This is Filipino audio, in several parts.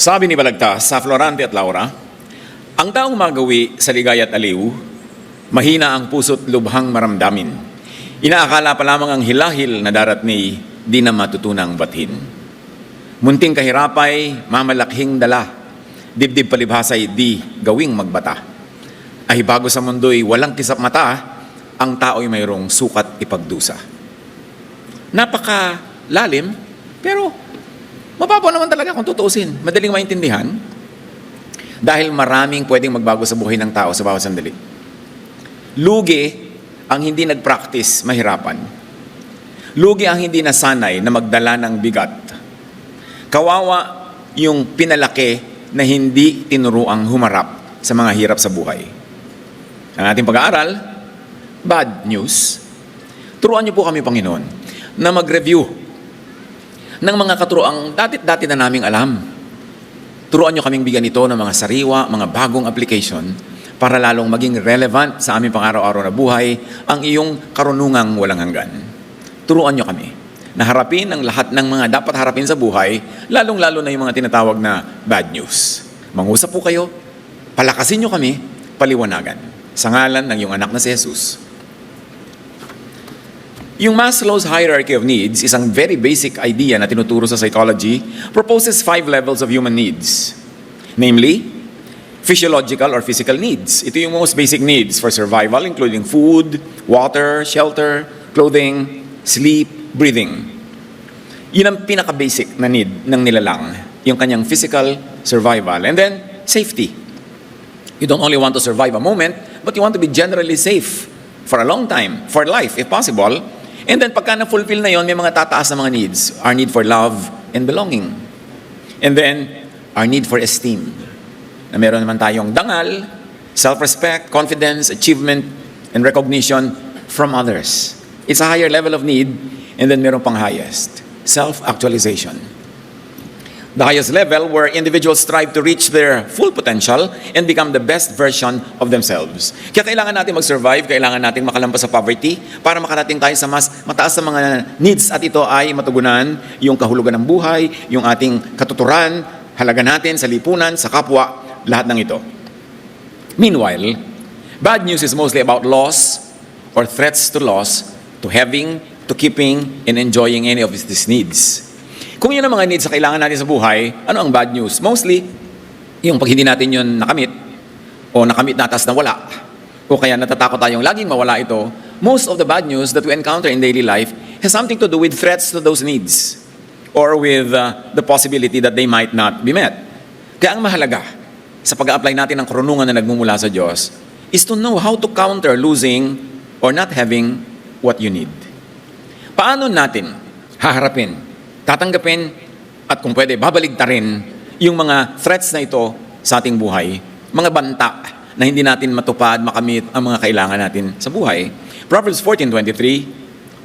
Sabi ni Balagtas sa Florante at Laura, ang taong magawi sa ligaya at aliw, mahina ang puso't lubhang maramdamin. Inaakala pa lamang ang hilahil na daratni, di na matutunang bathin. Munting kahirapay, mamalakhing dala, dibdib palibhasay di gawing magbata. Ay bago sa mundo'y walang kisap mata, ang tao'y mayroong sukat ipagdusa. Napakalalim, pero mababaw naman talaga kung tutuusin. Madaling maintindihan. Dahil maraming pwedeng magbago sa buhay ng tao sa bawat sandali. Lugi ang hindi nag-practice mahirapan. Lugi ang hindi nasanay na magdala ng bigat. Kawawa yung pinalaki na hindi tinuruang humarap sa mga hirap sa buhay. Ang ating pag-aaral, bad news. Turuan niyo po kami, Panginoon, na mag-review ng mga katuroang dati na naming alam. Turuan niyo kaming bigyan ito ng mga sariwa, mga bagong application para lalong maging relevant sa aming pang-araw-araw na buhay ang iyong karunungang walang hanggan. Turuan niyo kami na harapin ang lahat ng mga dapat harapin sa buhay, lalong-lalo na yung mga tinatawag na bad news. Mangusap po kayo, palakasin niyo kami, paliwanagan. Sa ngalan ng iyong anak na si Jesus. Yung Maslow's hierarchy of needs, isang very basic idea na tinuturo sa psychology, proposes 5 levels of human needs. Namely, physiological or physical needs. Ito yung most basic needs for survival, including food, water, shelter, clothing, sleep, breathing. Yun ang pinaka-basic na need ng nilalang, yung kanyang physical survival. And then, safety. You don't only want to survive a moment, but you want to be generally safe for a long time, for life, if possible. And then pagka na-fulfill na yon, may mga tataas na mga needs. Our need for love and belonging. And then, our need for esteem. Na meron naman tayong dangal, self-respect, confidence, achievement, and recognition from others. It's a higher level of need. And then meron pang highest, self-actualization. The highest level where individuals strive to reach their full potential and become the best version of themselves. Kaya kailangan natin mag-survive, kailangan natin makalampas sa poverty para makarating tayo sa mas mataas na mga needs at ito ay matugunan yung kahulugan ng buhay, yung ating katuturan, halaga natin sa lipunan, sa kapwa, lahat ng ito. Meanwhile, bad news is mostly about loss or threats to loss, to having, to keeping, and enjoying any of these needs. Kung yun ang mga needs na kailangan natin sa buhay, ano ang bad news? Mostly, yung pag hindi natin yun nakamit, o nakamit na tas nawala, o kaya natatakot tayong laging mawala ito, most of the bad news that we encounter in daily life has something to do with threats to those needs, or with the possibility that they might not be met. Kaya ang mahalaga sa pag-a-apply natin ng karunungan na nagmumula sa Diyos is to know how to counter losing or not having what you need. Paano natin haharapin, tatanggapin, at kung pwede, babaligtarin yung mga threats na ito sa ating buhay, mga banta na hindi natin matupad, makamit ang mga kailangan natin sa buhay. Proverbs 14:23,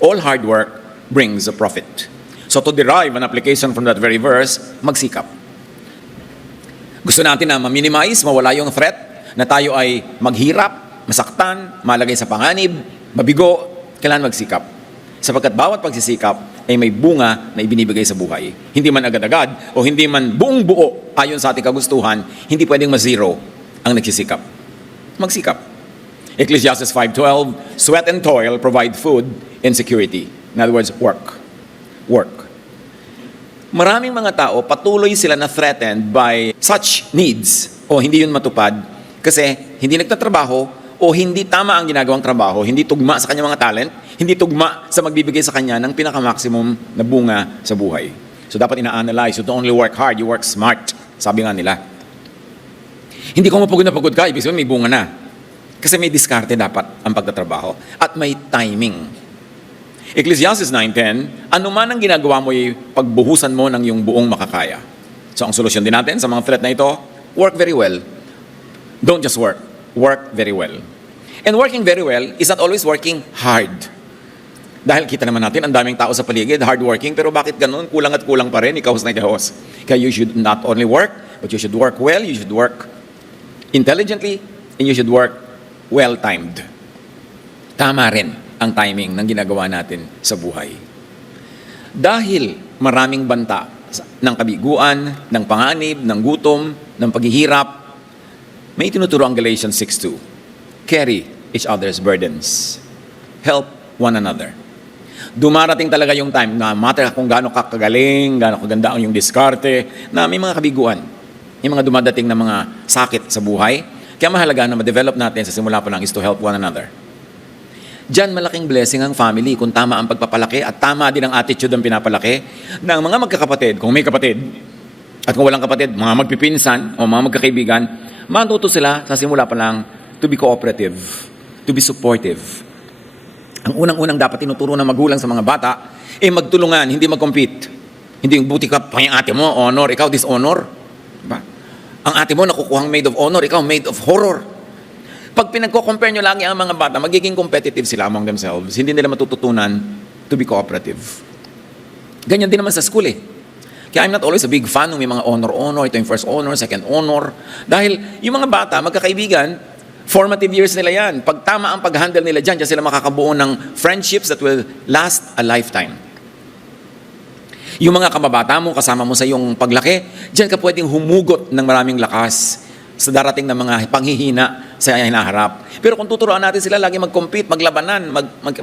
all hard work brings a profit. So to derive an application from that very verse, magsikap. Gusto natin na ma-minimize, mawala yung threat, na tayo ay maghirap, masaktan, malagay sa panganib, mabigo, kailangan magsikap. Sapagkat bawat pagsisikap ay may bunga na ibinibigay sa buhay. Hindi man agad-agad o hindi man buong buo ayon sa ating kagustuhan, hindi pwedeng ma-zero ang nagsisikap. Magsikap. Ecclesiastes 5:12, sweat and toil provide food and security. In other words, work. Work. Maraming mga tao, patuloy sila na threatened by such needs o hindi yun matupad kasi hindi nagtatrabaho o hindi tama ang ginagawang trabaho, hindi tugma sa kanyang mga talent, hindi tugma sa magbibigay sa kanya ng pinaka-maximum na bunga sa buhay. So dapat ina-analyze, you don't only work hard, you work smart. Sabi nga nila. Hindi ko mapagod na pagod ka, ibig sabihin may bunga na. Kasi may diskarte dapat ang pagtatrabaho. At may timing. Ecclesiastes 9:10, ano man ang ginagawa mo ay pagbuhusan mo ng iyong buong makakaya. So ang solusyon din natin sa mga threat na ito, work very well. Don't just work. Work very well. And working very well is not always working hard. Dahil kita naman natin, ang daming tao sa paligid, hardworking, pero bakit ganun? Kulang at kulang pa rin, ikahos na ikahos. Kaya you should not only work, but you should work well, you should work intelligently, and you should work well-timed. Tama rin ang timing ng ginagawa natin sa buhay. Dahil maraming banta ng kabiguan, ng panganib, ng gutom, ng paghihirap. May tinuturo ang Galatians 6:2. Carry each other's burdens. Help one another. Dumarating talaga yung time na matter kung gaano kakagaling, gaano kaganda ang yung diskarte, na may mga kabiguan, may mga dumadating na mga sakit sa buhay. Kaya mahalaga na ma-develop natin sa simula pa lang is to help one another. Diyan malaking blessing ang family kung tama ang pagpapalaki at tama din ang attitude ng pinapalaki ng mga magkakapatid, kung may kapatid, at kung walang kapatid, mga magpipinsan o mga magkakaibigan, matuto sila sa simula pa lang to be cooperative, to be supportive. Ang unang-unang dapat tinuturo ng magulang sa mga bata, magtulungan, hindi mag-compete. Hindi yung buti ka, yung ate mo, honor, ikaw dishonor. Diba? Ang ate mo nakukuhang made of honor, ikaw made of horror. Pag pinagko-compare nyo lagi ang mga bata, magiging competitive sila among themselves. Hindi nila matututunan to be cooperative. Ganyan din naman sa school eh. Kaya I'm not always a big fan ng may mga honor, ito yung first honor, second honor. Dahil yung mga bata, magkakaibigan, formative years nila yan. Pag tama ang pag-handle nila dyan sila makakabuo ng friendships that will last a lifetime. Yung mga kababata mo, kasama mo sa iyong paglaki, dyan ka pwedeng humugot ng maraming lakas sa darating na mga panghihina sa hinaharap. Pero kung tuturuan natin sila lagi mag-compete, maglabanan,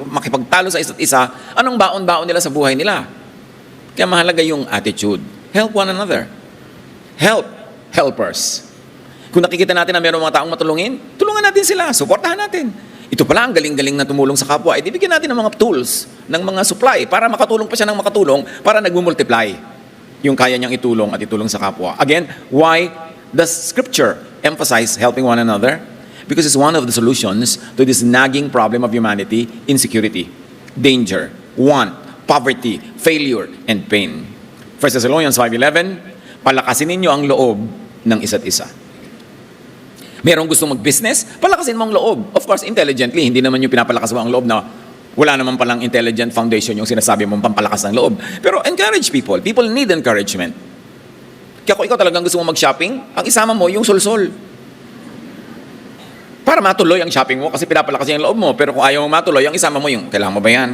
makipagtalo sa isa't isa, anong baon-baon nila sa buhay nila? Kaya mahalaga yung attitude. Help one another. Help helpers. Kung nakikita natin na mayroong mga taong matulungin, tulungan natin sila, suportahan natin. Ito pala ang galing-galing na tumulong sa kapwa. Bigyan natin ng mga tools, ng mga supply, para makatulong pa siya ng makatulong, para nag-multiply yung kaya niyang itulong at itulong sa kapwa. Again, why does Scripture emphasize helping one another? Because it's one of the solutions to this nagging problem of humanity: insecurity, danger, want, poverty, failure, and pain. 1 Thessalonians 5:11, palakasin ninyo ang loob ng isa't isa. Merong gustong mag-business, palakasin mo ang loob. Of course, intelligently, hindi naman yung pinapalakas mo ang loob na wala naman palang intelligent foundation yung sinasabi mong pampalakas ng loob. Pero encourage people. People need encouragement. Kaya kung ikaw talagang gusto mo mag-shopping, ang isama mo yung solsol. Para matuloy ang shopping mo kasi pinapalakas yung loob mo. Pero kung ayaw mo matuloy, ang isama mo yung, kailangan mo ba yan?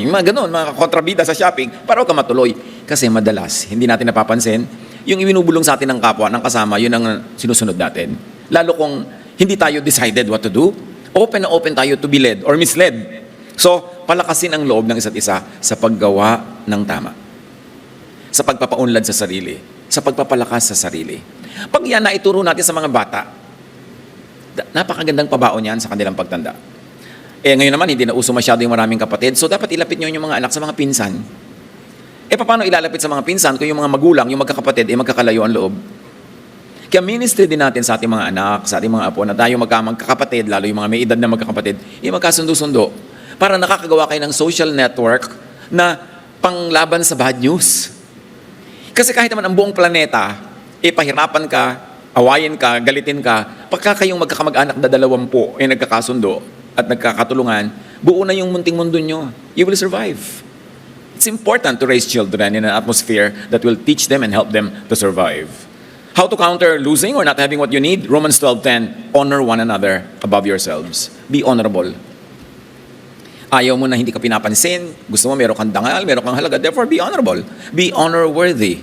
Yung mga ganun, mga kontrabida sa shopping, para ka matuloy. Kasi madalas, hindi natin napapansin, yung ibinubulong sa atin ng kapwa, ng kasama, yun ang sinusunod natin. Lalo kung hindi tayo decided what to do, open na open tayo to be led or misled. So, palakasin ang loob ng isa't isa sa paggawa ng tama. Sa pagpapaunlad sa sarili. Sa pagpapalakas sa sarili. Pag yan na ituro natin sa mga bata, napakagandang pabaon yan sa kanilang pagtanda. Ngayon naman, hindi na uso masyado yung maraming kapatid, so dapat ilapit nyo yung mga anak sa mga pinsan. Paano ilalapit sa mga pinsan kung yung mga magulang, yung magkakapatid, magkakalayo ang loob? Kaya ministry din natin sa ating mga anak, sa ating mga apo, na tayo magkakapatid, lalo yung mga may edad na magkakapatid, magkasundo-sundo, para nakakagawa kayo ng social network na panglaban sa bad news. Kasi kahit naman ang buong planeta, pahirapan ka, awayin ka, galitin ka, pagka kayong magkakamag-anak na 20 nagkakasundo at nagkakatulungan, buo na yung munting mundo nyo. You will survive. It's important to raise children in an atmosphere that will teach them and help them to survive. How to counter losing or not having what you need? Romans 12:10, honor one another above yourselves. Be honorable. Ayaw mo na hindi ka pinapansin, gusto mo meron kang dangal, meron kang halaga, therefore be honorable. Be honor-worthy.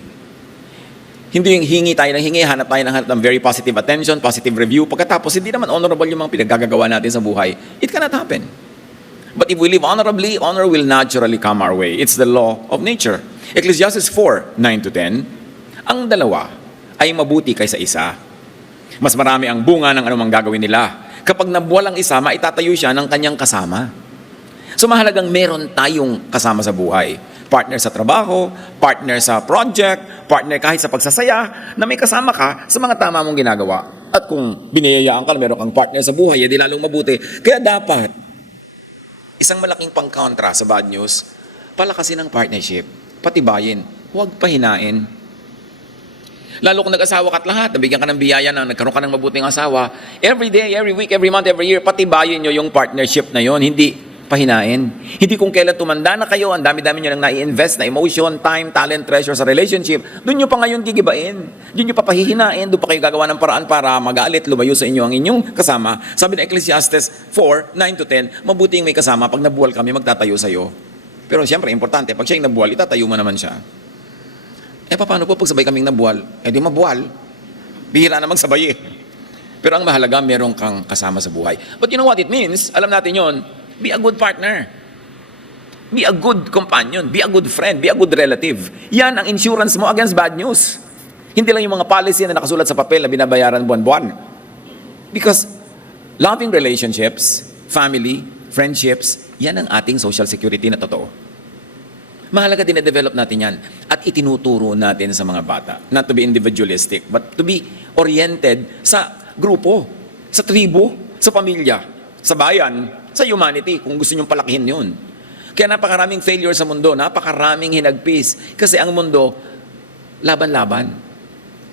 Hindi yung hingi tayo ng hingi, hanap tayo ng very positive attention, positive review, pagkatapos hindi naman honorable yung mga pinaggagawa natin sa buhay. It cannot happen. But if we live honorably, honor will naturally come our way. It's the law of nature. Ecclesiastes 4:9-10, ang dalawa ay mabuti kaysa isa. Mas marami ang bunga ng anumang gagawin nila. Kapag nabuwal ang isa, maitatayo siya ng kanyang kasama. So mahalagang meron tayong kasama sa buhay. Partner sa trabaho, partner sa project, partner kahit sa pagsasaya, na may kasama ka sa mga tama mong ginagawa. At kung biniyayaan ka, meron kang partner sa buhay, edi lalong mabuti. Kaya dapat, isang malaking pang-contra sa bad news, palakasin ang partnership, patibayin, huwag pahinain. Lalo kung nag-asawa ka at lahat, nabigyan ka ng biyaya na nagkaroon ka ng mabuting asawa, every day, every week, every month, every year, patibayin nyo yung partnership na yon, hindi pahinain. Hindi kung kailan tumanda na kayo, ang dami-dami nyo nang nai-invest na emotion, time, talent, treasure sa relationship, doon nyo pa ngayon gigibain. Doon nyo pa pahihinain, doon pa kayo gagawa ng paraan para magalit, lumayo sa inyo ang inyong kasama. Sabi ng Ecclesiastes 4:9-10, mabuting may kasama, pag nabuwal kami, magtatayo sa'yo. Pero siyempre, importante, pag siya yung nabuwal, itatayo mo naman siya. Paano po pag sabay kaming nabuwal? Di mabuwal. Bihira na magsabay eh. Pero ang mahalaga, meron kang kasama sa buhay. But you know what it means? Alam natin yon. Be a good partner. Be a good companion. Be a good friend. Be a good relative. Yan ang insurance mo against bad news. Hindi lang yung mga policy na nakasulat sa papel na binabayaran buwan-buwan. Because loving relationships, family, friendships, yan ang ating social security na totoo. Mahalaga din na-develop natin yan at itinuturo natin sa mga bata. Not to be individualistic, but to be oriented sa grupo, sa tribo, sa pamilya, sa bayan, sa humanity, kung gusto nyong palakihin yun. Kaya napakaraming failure sa mundo, napakaraming hinagpis. Kasi ang mundo, laban-laban.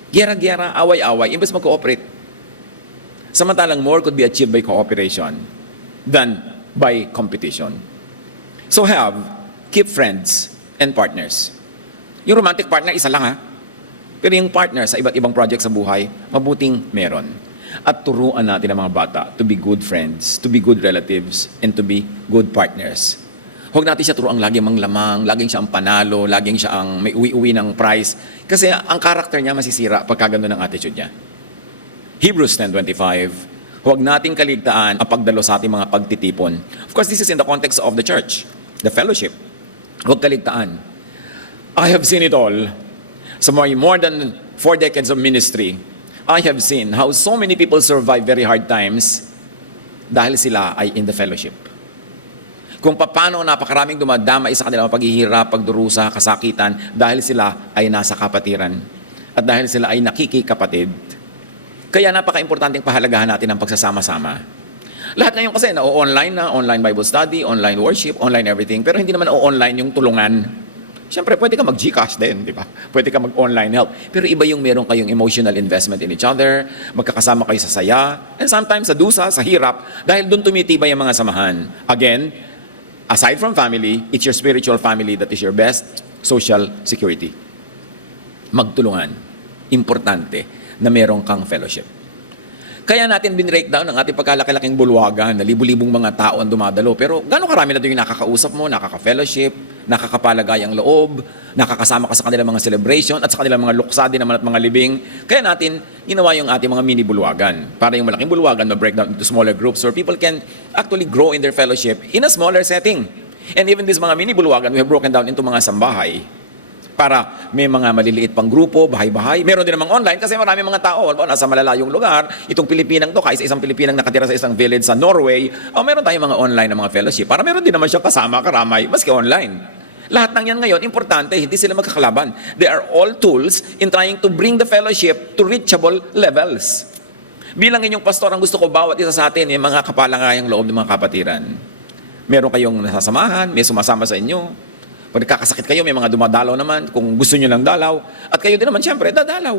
Gera-gera, away-away, imbes mag-cooperate. Samantalang more could be achieved by cooperation than by competition. So keep friends and partners. Yung romantic partner, isa lang ha. Pero yung partner sa iba't ibang project sa buhay, mabuting meron. At turuan natin ang mga bata to be good friends, to be good relatives, and to be good partners. Huwag natin siya turuan laging manglamang, laging siya ang panalo, laging siya ang may uwi-uwi ng prize. Kasi ang karakter niya masisira pagka gano'n ang attitude niya. Hebrews 10:25, huwag nating kaligtaan ang pagdalo sa ating mga pagtitipon. Of course, this is in the context of the church, the fellowship. Huwag kaligtaan. I have seen it all. So more than 4 decades of ministry, I have seen how so many people survive very hard times dahil sila ay in the fellowship. Kung paano napakaraming dumadamay sa kanilang paghihirap, pagdurusa, kasakitan dahil sila ay nasa kapatiran at dahil sila ay nakikikapatid. Kaya napaka-importanting pahalagahan natin ang pagsasama-sama. Lahat ngayon kasi na-online na, online Bible study, online worship, online everything, pero hindi naman online yung tulungan. Siyempre, pwede ka mag-Gcash din, di ba? Pwede ka mag-online help. Pero iba yung meron kayong emotional investment in each other, magkakasama kayo sa saya, and sometimes sa dusa, sa hirap, dahil doon tumitibay ang mga samahan. Again, aside from family, it's your spiritual family that is your best social security. Magtulungan. Importante na meron kang fellowship. Kaya natin bin-breakdown ang ating pagkalaki-laking bulwagan na libu-libong mga tao ang dumadalo. Pero gano'ng karami na yung nakakausap mo, nakaka-fellowship, nakakapalagay ang loob, nakakasama ka sa kanilang mga celebration at sa kanilang mga luksa din naman at mga libing. Kaya natin ginawa yung ating mga mini bulwagan para yung malaking bulwagan ma-breakdown into smaller groups where people can actually grow in their fellowship in a smaller setting. And even these mga mini bulwagan, we have broken down into mga sambahay para may mga maliliit pang grupo, bahay-bahay. Meron din namang online kasi marami mga tao. Nasa malalayong lugar, itong Pilipinang to, kaysa isang Pilipinang nakatira sa isang village sa Norway, meron tayong mga online na mga fellowship. Para meron din naman siya kasama, karamay, maski online. Lahat ng yan ngayon, importante, hindi sila magkakalaban. They are all tools in trying to bring the fellowship to reachable levels. Bilang inyong pastor, ang gusto ko bawat isa sa atin, yung mga kapalangayang loob ng mga kapatiran. Meron kayong nasasamahan, may sumasama sa inyo. Pag nagkakasakit kayo, may mga dumadalaw naman. Kung gusto nyo lang dalaw. At kayo din naman, siyempre, dadalaw.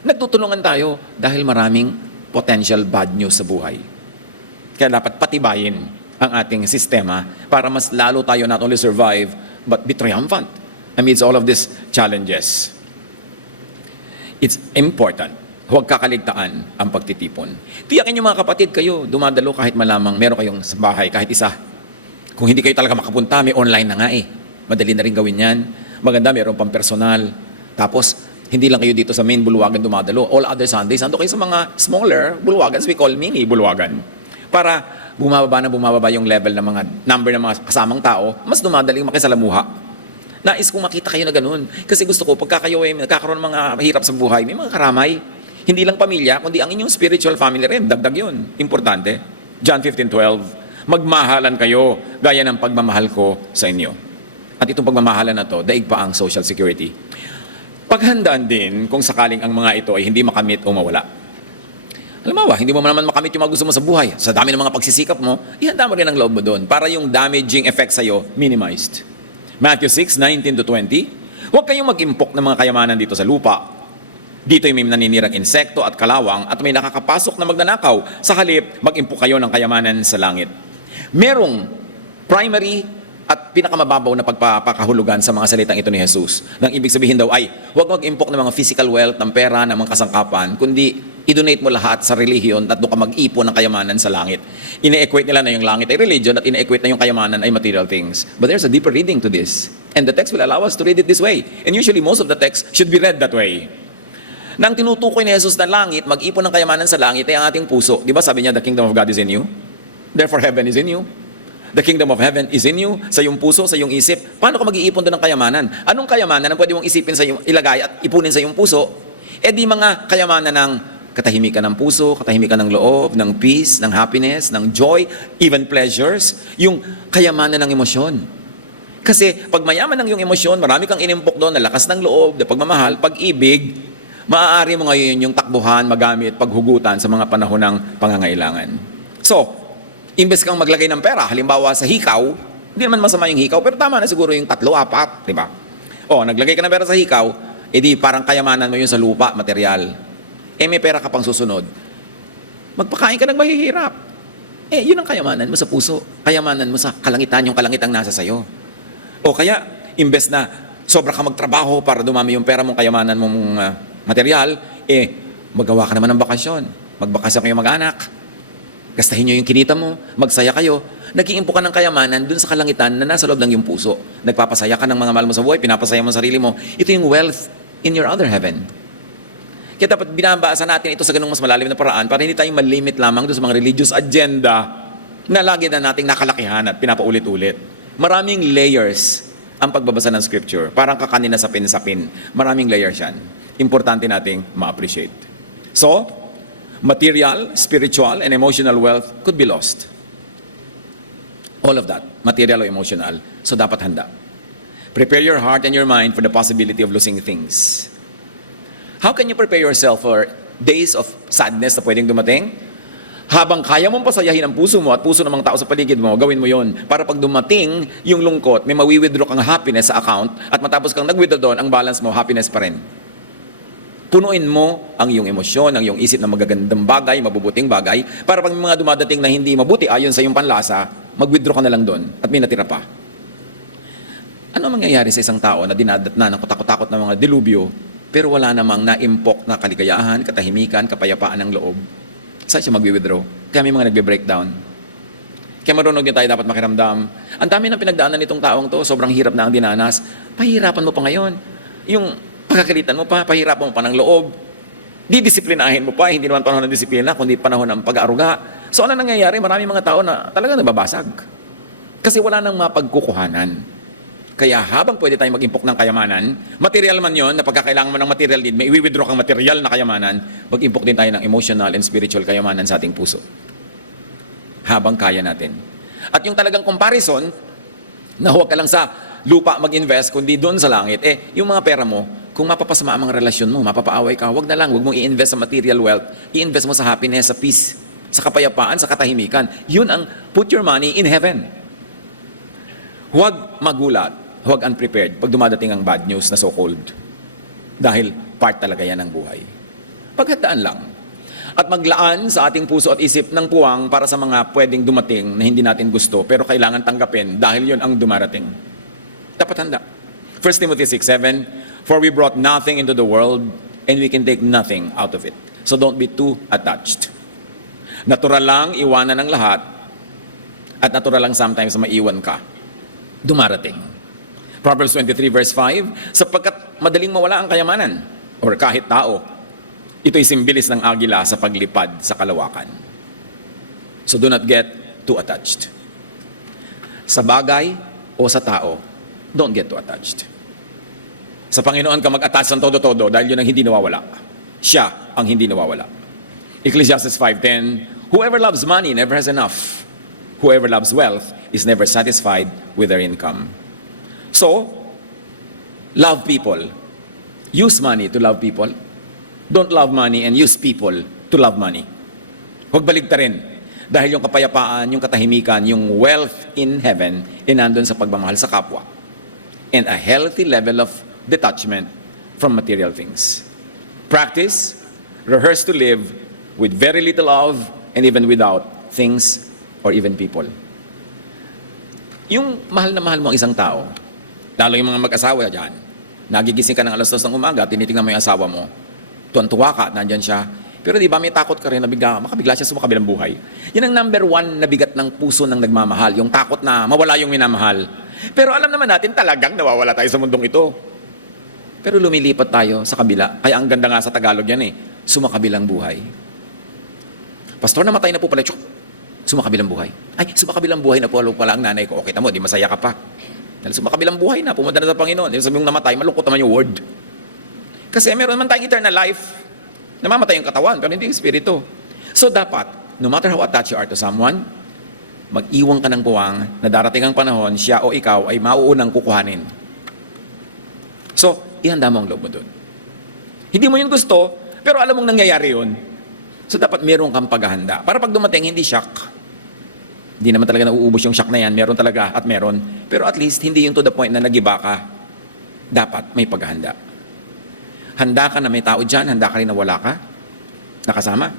Nagtutulungan tayo dahil maraming potential bad news sa buhay. Kaya dapat patibayin ang ating sistema para mas lalo tayo not only survive, but be triumphant amidst all of these challenges. It's important. Huwag kakaligtaan ang pagtitipon. Tiyakin nyo mga kapatid kayo, dumadalo kahit malamang meron kayong sa bahay, kahit isa. Kung hindi kayo talaga makapunta, may online na nga eh. Madali na rin gawin yan. Maganda, meron pang personal. Tapos, hindi lang kayo dito sa main bulwagan dumadalo. All other Sundays, ando kayo sa mga smaller bulwagans, we call mini bulwagan. Para bumababa yung level ng mga number ng mga kasamang tao, mas dumadaling makisalamuha. Nais kong makita kayo na ganun. Kasi gusto ko, pagka kayo ay nagkakaroon ng mga hirap sa buhay, may mga karamay. Hindi lang pamilya, kundi ang inyong spiritual family rin. Dagdag yun. Importante. John 15:12. Magmahalan kayo gaya ng pagmamahal ko sa inyo. At itong pagmamahalan na to, daig pa ang social security. Paghandaan din kung sakaling ang mga ito ay hindi makamit o mawala. Alam mo ba, hindi mo naman makamit yung mga gusto mo sa buhay. Sa dami ng mga pagsisikap mo, ihanda mo rin ang loob mo doon para yung damaging effect sa'yo minimized. Matthew 6:19-20. Huwag kayong mag-impok ng mga kayamanan dito sa lupa. Dito may naninirang insekto at kalawang at may nakakapasok na magnanakaw. Sa halip, mag-impok kayo ng kayamanan sa langit. Merong primary at pinakamababaw na pagpapakahulugan sa mga salitang ito ni Jesus. Nang ibig sabihin daw ay, huwag mag-impok ng mga physical wealth, ng pera, ng mga kasangkapan, kundi I-donate mo lahat sa relihiyon at doon ka mag-ipon ng kayamanan sa langit. Ine-equate nila na yung langit ay religion at ine-equate na yung kayamanan ay material things. But there's a deeper reading to this. And the text will allow us to read it this way. And usually most of the text should be read that way. Nang tinutukoy ni Jesus na langit, mag-ipon ng kayamanan sa langit ay ang ating puso. Di ba sabi niya, the kingdom of God is in you? Therefore heaven is in you. The kingdom of heaven is in you, sa iyong puso, sa iyong isip. Paano ka mag-iipon doon ng kayamanan? Anong kayamanan ang pwede mong isipin sa iyong, ilagay at ipunin sa iyong puso? Eh di mga kayamanan ng katahimikan ng puso, katahimikan ng loob, ng peace, ng happiness, ng joy, even pleasures, yung kayamanan ng emosyon. Kasi pag mayaman ng iyong emosyon, marami kang inimpok doon, na lakas ng loob, na pagmamahal, pag-ibig, maaari mo ngayon yung takbuhan, magamit, paghugutan sa mga panahon ng pangangailangan. So, imbes kang maglagay ng pera, halimbawa sa hikaw, hindi naman masama yung hikaw, pero tama na siguro yung 3, 4, di ba? O, naglagay ka ng pera sa hikaw, edi parang kayamanan mo yun sa lupa, material. May pera ka pang susunod. Magpakain ka ng mahihirap. Yun ang kayamanan mo sa puso. Kayamanan mo sa kalangitan, yung kalangitang nasa sayo. O kaya, imbes na sobra ka magtrabaho para dumami yung pera mong kayamanan mong material, magawa ka naman ng bakasyon. Magbakasyon kayo mag-anak. Gastahin nyo yung kinita mo. Magsaya kayo. Nag-iimpo ka ng kayamanan dun sa kalangitan na nasa loob ng iyong puso. Nagpapasaya ka ng mga mahal mo sa buhay. Pinapasaya mo ang sarili mo. Ito yung wealth in your other heaven. Kaya dapat binabasa natin ito sa ganung mas malalim na paraan para hindi tayo malimit lamang doon sa mga religious agenda na lagi na nating nakalakihan at pinapaulit-ulit. Maraming layers ang pagbabasa ng scripture. Parang kakanin na sapin-sapin. Maraming layers yan. Importante nating ma-appreciate. So, material, spiritual, and emotional wealth could be lost. All of that, material or emotional. So, dapat handa. Prepare your heart and your mind for the possibility of losing things. How can you prepare yourself for days of sadness na pwedeng dumating? Habang kaya mong pasayahin ang puso mo at puso ng mga tao sa paligid mo, gawin mo yon. Para pag dumating yung lungkot, may mawi-withdraw kang happiness sa account at matapos kang nag-withdraw doon, ang balance mo, happiness pa rin. Punuin mo ang iyong emosyon, ang iyong isip na magagandang bagay, mabubuting bagay, para pag may mga dumadating na hindi mabuti ayon sa iyong panlasa, mag-withdraw ka na lang doon at may natira pa. Ano mangyayari sa isang tao na dinadatna ng kutakot-takot ng mga dilubyo, pero wala namang naimpok na kaligayahan, katahimikan, kapayapaan ng loob? Saan siya mag-withdraw? Kaya may mga nagbe-breakdown. Kaya marunong din tayo dapat makiramdam. Ang dami ng pinagdaanan nitong taong to, sobrang hirap na ang dinanas. Pahirapan mo pa ngayon. Yung pagkakalitan mo pa, pahirapan mo pa ng loob. Didisiplinahin mo pa, hindi naman panahon ng disiplina, kundi panahon ng pag-aaruga. So ano nangyayari? Maraming mga tao na talagang nababasag. Kasi wala nang mapagkukuhanan. Kaya habang pwede tayong mag-impok ng kayamanan, material man yon, na pagkakailangan mo ng material din, may i-withdraw kang material na kayamanan, mag-impok din tayo ng emotional and spiritual kayamanan sa ating puso. Habang kaya natin. At yung talagang comparison, na huwag ka lang sa lupa mag-invest, kundi doon sa langit, yung mga pera mo, kung mapapasama ang mga relasyon mo, mapapaaway ka, huwag na lang, huwag mong i-invest sa material wealth, i-invest mo sa happiness, sa peace, sa kapayapaan, sa katahimikan. Yun ang put your money in heaven. Huwag magulat. Huwag unprepared pag dumadating ang bad news na so-called. Dahil part talaga yan ng buhay. Paghandaan lang. At maglaan sa ating puso at isip ng puwang para sa mga pwedeng dumating na hindi natin gusto pero kailangan tanggapin dahil yon ang dumarating. Dapat handa. 1 Timothy 6:7, "For we brought nothing into the world and we can take nothing out of it. So don't be too attached." Natural lang iwanan ng lahat at natural lang sometimes na maiwan ka. Dumarating. Proverbs 23 verse 5, "Sapagkat madaling mawala ang kayamanan or kahit tao, ito'y simbilis ng agila sa paglipad sa kalawakan." So do not get too attached. Sa bagay o sa tao, don't get too attached. Sa Panginoon ka mag-attach ng todo-todo dahil yun ang hindi nawawala. Siya ang hindi nawawala. Ecclesiastes 5:10, "Whoever loves money never has enough. Whoever loves wealth is never satisfied with their income." So, love people. Use money to love people. Don't love money and use people to love money. Huwag baligtarin. Dahil yung kapayapaan, yung katahimikan, yung wealth in heaven, nandun sa pagmamahal sa kapwa. And a healthy level of detachment from material things. Practice, rehearse to live with very little of and even without things or even people. Yung mahal na mahal mo ang isang tao, lalo yung mga mag-asawa dyan, nagigising ka ng 2:00 ng umaga, tinitingnan mo yung asawa mo, tuwan-tuwa ka, nandyan siya, Pero di ba may takot ka rin na makabigla siya sa makabilang buhay. Yan ang number one na bigat ng puso ng nagmamahal, yung takot na mawala yung minamahal. Pero alam naman natin talagang nawawala tayo sa mundong ito. Pero lumilipat tayo sa kabila. Kaya ang ganda nga sa Tagalog yan sumakabilang buhay. Pastor, namatay na po pala. Sumakabilang buhay. Ay, sumakabilang buhay na po pala ang nanay ko. Okay, tamo, di masaya ka pa. Dahil sumakabilang buhay na, pumunta na sa Panginoon. Yung sabi mong namatay, malungkot naman yung word. Kasi meron man tayong eternal life. Namamatay yung katawan, pero hindi yung espiritu. So dapat, no matter how attached you are to someone, mag-iwan ka ng puwang na darating ang panahon, siya o ikaw ay mauunang kukuhanin. So, ihanda mo ang loob mo doon. Hindi mo yun gusto, pero alam mong nangyayari yun. So dapat meron kang paghahanda. Para pag dumating, hindi shock. Hindi naman talaga nauubos yung shock na yan. Meron talaga at meron. Pero at least, hindi yung to the point na nagiba ka. Dapat may paghahanda. Handa ka na may tao dyan, handa ka rin na wala ka. Nakasama.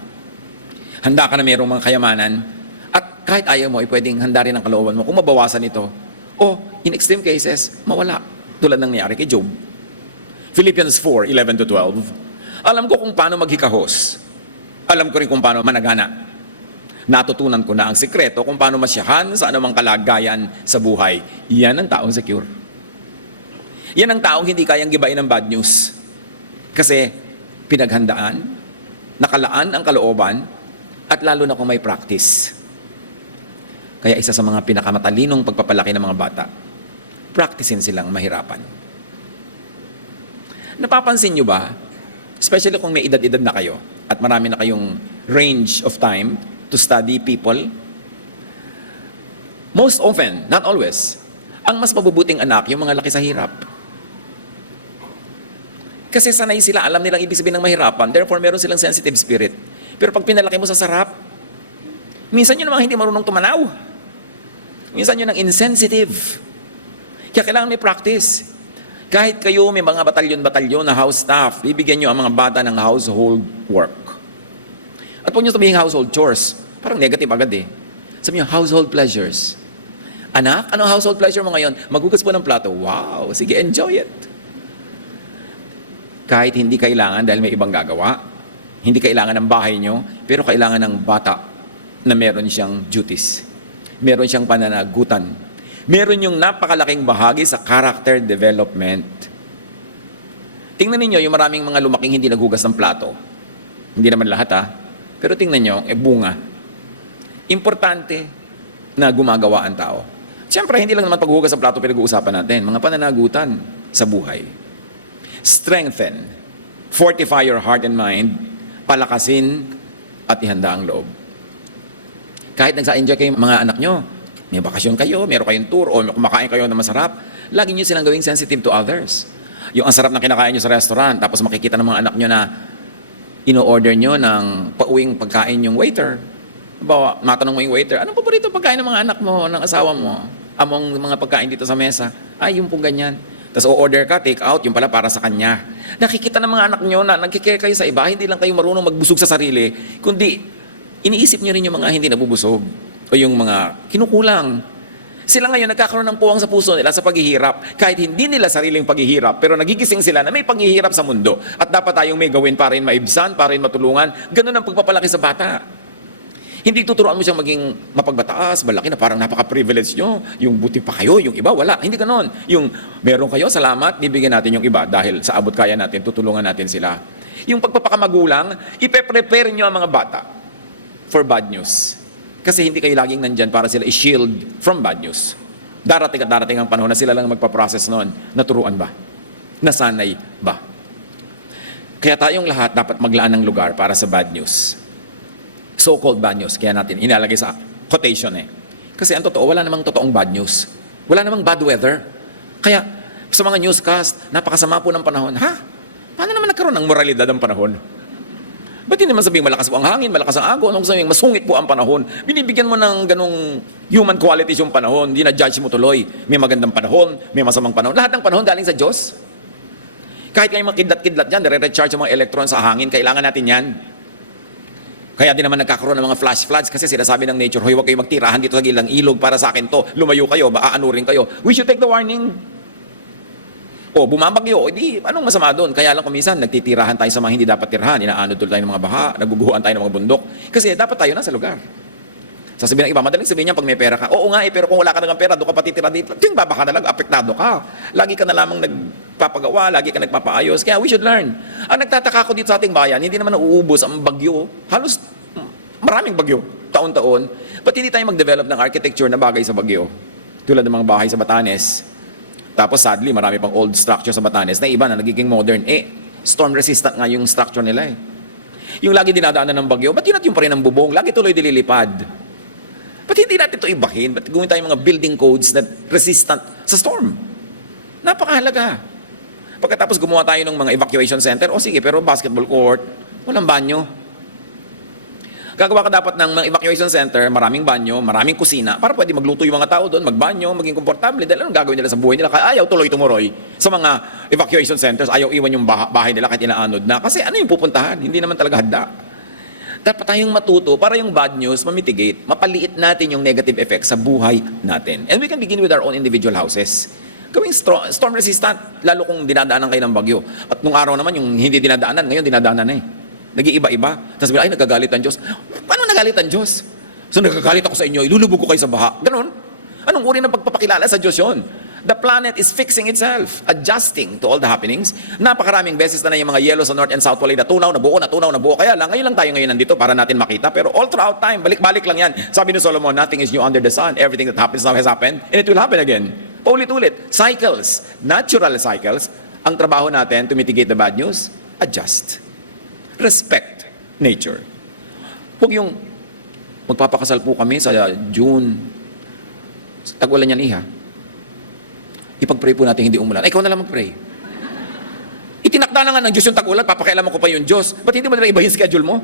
Handa ka na mayroong mga kayamanan. At kahit ayaw mo, pwedeng handa rin ang kalooban mo kung mabawasan ito. O, in extreme cases, mawala. Tulad ng nangyari kay Job. Philippians 4:11-12. Alam ko kung paano maghikahos. Alam ko rin kung paano managana. Natutunan ko na ang sikreto kung paano masyahan sa anumang kalagayan sa buhay. Yan ang taong secure. Yan ang taong hindi kayang gibain ng bad news. Kasi pinaghandaan, nakalaan ang kalooban, at lalo na kung may practice. Kaya isa sa mga pinakamatalinong pagpapalaki ng mga bata, practicein silang mahirapan. Napapansin nyo ba, especially kung may edad-edad na kayo, at marami na kayong range of time to study people, most often, not always, ang mas mabubuting anak, yung mga laki sa hirap. Kasi sanay sila, alam nilang ibig sabihin ng mahirapan, therefore meron silang sensitive spirit. Pero pag pinalaki mo sa sarap, minsan yun namang hindi marunong tumanaw. Minsan yun ang insensitive. Kaya kailangan may practice. Kahit kayo may mga batalyon-batalyon na house staff, bibigyan nyo ang mga bata ng household work. At huwag nyo sabihin household chores, parang negative agad Sabi nyo, household pleasures. Anak, anong household pleasure mo ngayon? Maghugas po ng plato. Wow, sige, enjoy it. Kahit hindi kailangan dahil may ibang gagawa, hindi kailangan ng bahay nyo, pero kailangan ng bata na meron siyang duties. Meron siyang pananagutan. Meron yung napakalaking bahagi sa character development. Tingnan ninyo yung maraming mga lumaking hindi naghugas ng plato. Hindi naman lahat pero tingnan nyo, bunga. Importante na gumagawa ang tao. Siyempre, hindi lang naman paghugas ng plato pinag-uusapan natin. Mga pananagutan sa buhay. Strengthen, fortify your heart and mind, palakasin at ihanda ang loob. Kahit nagsa-enjoy kayo mga anak nyo, may bakasyon kayo, meron kayong tour, o kumakain kayo na masarap, lagi nyo silang gawing sensitive to others. Yung ang sarap na kinakain nyo sa restaurant, tapos makikita ng mga anak nyo na ino-order nyo ng pauwing pagkain yung waiter. Bawa, matanong mo yung waiter, anong paborito pagkain ng mga anak mo, ng asawa mo? Among mga pagkain dito sa mesa, ay yung pong ganyan. Tapos o-order ka, take out, yung pala para sa kanya. Nakikita ng mga anak nyo na nagkikare kayo sa iba, hindi lang kayo marunong magbusog sa sarili, kundi iniisip nyo rin yung mga hindi nabubusog o yung mga kinukulang. Sila ngayon nagkakaroon ng puwang sa puso nila sa paghihirap. Kahit hindi nila sariling paghihirap, pero nagigising sila na may paghihirap sa mundo. At dapat tayong may gawin para rin maibsan, para rin matulungan. Ganun ang pagpapalaki sa bata. Hindi tuturuan mo siyang maging mapagbataas, malaki na parang napaka-privilege nyo. Yung buti pa kayo, yung iba, wala. Hindi ganon. Yung meron kayo, salamat, bibigyan natin yung iba dahil sa abot kaya natin, tutulungan natin sila. Yung pagpapakamagulang, ipe-prepare nyo ang mga bata for bad news. Kasi hindi kayo laging nandyan para sila i-shield from bad news. Darating at darating ang panahon na sila lang magpaprocess noon. Naturuan ba? Nasanay ba? Kaya tayong lahat dapat maglaan ng lugar para sa bad news. So-called bad news. Kaya natin inalagay sa quotation Kasi ang totoo, wala namang totoong bad news. Wala namang bad weather. Kaya sa mga newscast, napakasama po ng panahon. Paano naman nagkaroon ng moralidad ang panahon? Ba't hindi naman sabihin malakas po ang hangin, malakas ang agos, anong sabihin masungit po ang panahon? Binibigyan mo ng ganong human qualities yung panahon, hindi na judge mo tuloy. May magandang panahon, may masamang panahon. Lahat ng panahon galing sa Diyos. Kahit kayo mga kidlat-kidlat dyan, nire-recharge yung mga electron sa hangin, kailangan natin yan. Kaya din naman nagkakaroon ng mga flash floods kasi sinasabi ng nature, hoy, huwag kayo magtirahan dito sa gilang ilog para sa akin to. Lumayo kayo, aanurin kayo. We should take the warning. O bumabagyo, edi anong masama doon? Kaya lang kuminsan nagtitirahan tayo sa mga hindi dapat tirahan, inaanod tuloy tayo ng mga baha, naguguhuan tayo ng mga bundok. Kasi dapat tayo na sa lugar. Sasabihin ng iba, madaling sabihin niya pag may pera ka, oo nga pero kung wala ka ng pera, doon ka patitira dito, ting babaka na lang, apektado ka. Lagi ka na lamang nagpapagawa, lagi ka nagpapaayos. Kaya we should learn. Ang nagtataka ko dito sa ating bayan, hindi naman nauubos ang bagyo. Halos maraming bagyo, taon-taon. Ba't hindi tayo mag-develop ng architecture na bagay sa bagyo? Tulad ng mga bahay sa Batanes. Tapos sadly, marami pang old structure sa Batanes na iba na nagiging modern. Storm resistant nga yung structure nila eh. Yung lagi dinadaanan ng bagyo, ba't yun at yung pa rin ang bubong? Lagi tuloy dililipad. Ba't hindi natin ito ibahin? Ba't gawin tayo mga building codes na resistant sa storm? Napakahalaga. Pagkatapos gumawa tayo ng mga evacuation center, sige, pero basketball court, walang banyo. Gagawa ka dapat ng mga evacuation center, maraming banyo, maraming kusina, para pwede magluto yung mga tao doon, magbanyo, maging komportable. Dahil anong gagawin nila sa buhay nila? Kaya ayaw tuloy tumuroy sa mga evacuation centers, ayaw iwan yung bahay nila kahit inaanod na. Kasi ano yung pupuntahan? Hindi naman talaga handa. Dapat tayong matuto para yung bad news mamitigate, mapaliit natin yung negative effects sa buhay natin. And we can begin with our own individual houses. Gawing storm resistant, lalo kung dinadaanan kayo ng bagyo. At nung araw naman, yung hindi dinadaanan, ngayon dinadaanan na eh. Nag-iiba-iba. Tapos sabi, ay, nagagalit ang Diyos. Paano nagalit ang Diyos? So nagagalit ako sa inyo, ilulubog ko kayo sa baha. Ganon. Anong uri ng pagpapakilala sa Diyos yun? The planet is fixing itself, adjusting to all the happenings. Napakaraming beses na yung mga yellow sa North and South Pole natunaw, nabuo. Kaya lang, ngayon lang tayo ngayon nandito para natin makita. Pero all throughout time, balik-balik lang yan. Sabi ni Solomon, nothing is new under the sun. Everything that happens now has happened, and it will happen again. Paulit-ulit. Cycles, natural cycles. Ang trabaho natin to mitigate the bad news, adjust. Respect nature. Huwag yung magpapakasal po kami sa June. Tag-ulan yan, iha. Ipag-pray po natin hindi umulan. Ikaw na lang mag-pray. Itinakda na nga ng Diyos yung tag-ulan, papakailan mo ko pa yung Diyos. Ba't hindi mo nila iba yung schedule mo?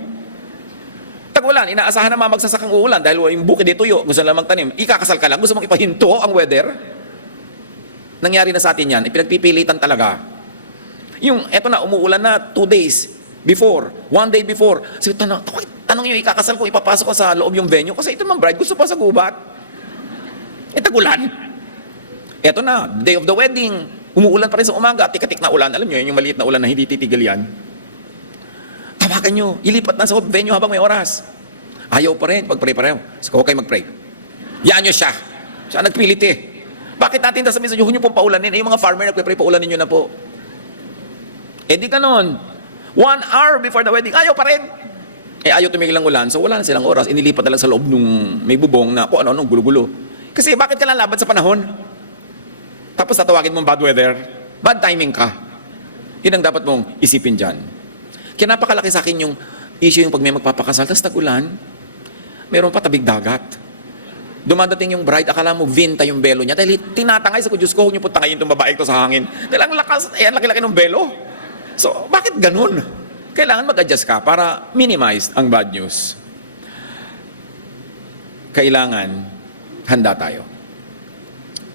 Tag-ulan, inaasahan na magsasakang uulan dahil yung bukid dito tuyo, gusto lang magtanim. Ikakasal ka lang, gusto mong ipahinto ang weather? Nangyari na sa atin yan, ipinagpipilitan talaga. Yung, eto na, umuulan na 2 days before, 1 day before. So, tanong yung ikakasal ko, ipapasok ko sa loob yung venue kasi ito mang bride, gusto pa sa gubat. Tag-ulan. Eto na, day of the wedding, umuulan pa rin sa umaga, tik-tik na ulan. Alam nyo, yung maliit na ulan na hindi titigil yan. Tawagan nyo, ilipat na sa venue habang may oras. Ayaw pa rin, pag-pray pareho. So, huwag kayo mag-pray. Yan nyo siya. Siya nagpilit eh. Bakit natin sasabihin sa inyo, huwag nyo pong paulanin? Yung mga farmer nagpipray, paulanin nyo na po. Di ganon. 1 hour before the wedding, ayaw pa rin. Ayaw tumigil ang ulan, so wala na silang oras. Inilipat na lang sa loob nung may bubong na kung ano-anong gulo-gulo. Kasi bakit ka lalaban sa panahon? Tapos tatawagin mong bad weather, bad timing ka. Yun ang dapat mong isipin dyan. Kaya napakalaki sa akin yung issue yung pag may magpapakasal, tapos tag-ulan, meron pa tabig dagat. Dumadating yung bride, akala mo vinta yung belo niya, dahil tinatangay sa Diyos ko, huwag niyo po tangayin itong babae ito sa hangin. Dahil ang lakas, ang laki-laki ng belo. So, bakit ganun? Kailangan mag-adjust ka para minimize ang bad news. Kailangan handa tayo.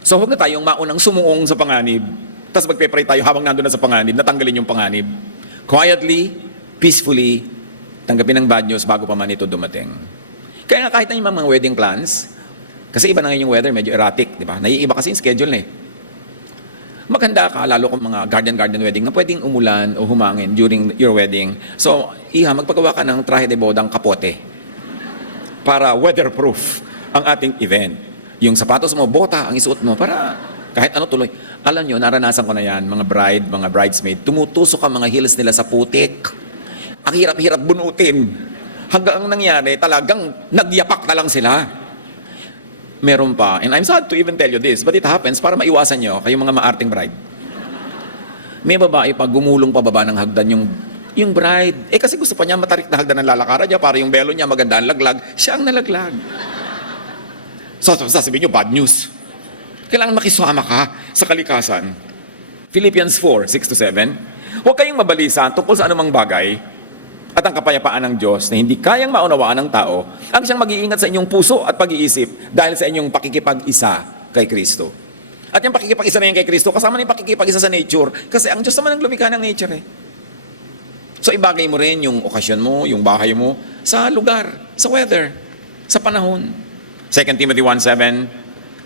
So, huwag na tayong maunang sumuong sa panganib, tapos magpe-pray tayo habang nandun na sa panganib, natanggalin yung panganib. Quietly, peacefully, tanggapin ang bad news bago pa man ito dumating. Kaya nga kahit na yung mga wedding plans, kasi iba na ngayon yung weather, medyo erratic, di ba? Naiiba kasi yung schedule na eh. Maganda ka, lalo kung mga garden wedding na pwedeng umulan o humangin during your wedding. So, magpagawa ka ng trahe de bodang kapote para weatherproof ang ating event. Yung sapatos mo, bota ang isuot mo para kahit ano tuloy. Alam nyo, naranasan ko na yan, mga bride, mga bridesmaid, tumutusok ang mga heels nila sa putik. Ang hirap-hirap bunutin. Hanggang ang nangyari, talagang nagyapak na lang sila. Meron pa, and I'm sad to even tell you this, but it happens para maiwasan nyo, kayong mga maarting bride. May babae pag gumulong pababa ng hagdan yung bride. Kasi gusto pa niya matarik na hagdan ng lalakaran niya para yung belo niya maganda ang laglag. Siya ang nalaglag. So, sasabihin nyo, bad news. Kailangan makisama ka sa kalikasan. Philippians 4:6-7. Huwag kayong mabalisa tungkol sa anumang bagay at ang kapayapaan ng Diyos na hindi kayang maunawaan ng tao ang siyang mag-iingat sa inyong puso at pag-iisip dahil sa inyong pakikipag-isa kay Kristo. At yung pakikipag-isa na yun kay Kristo, kasama na yung pakikipag-isa sa nature. Kasi ang Diyos naman ang lumikha ng nature eh. So ibagay mo rin yung okasyon mo, yung bahay mo, sa lugar, sa weather, sa panahon. 2 Timothy 1:7,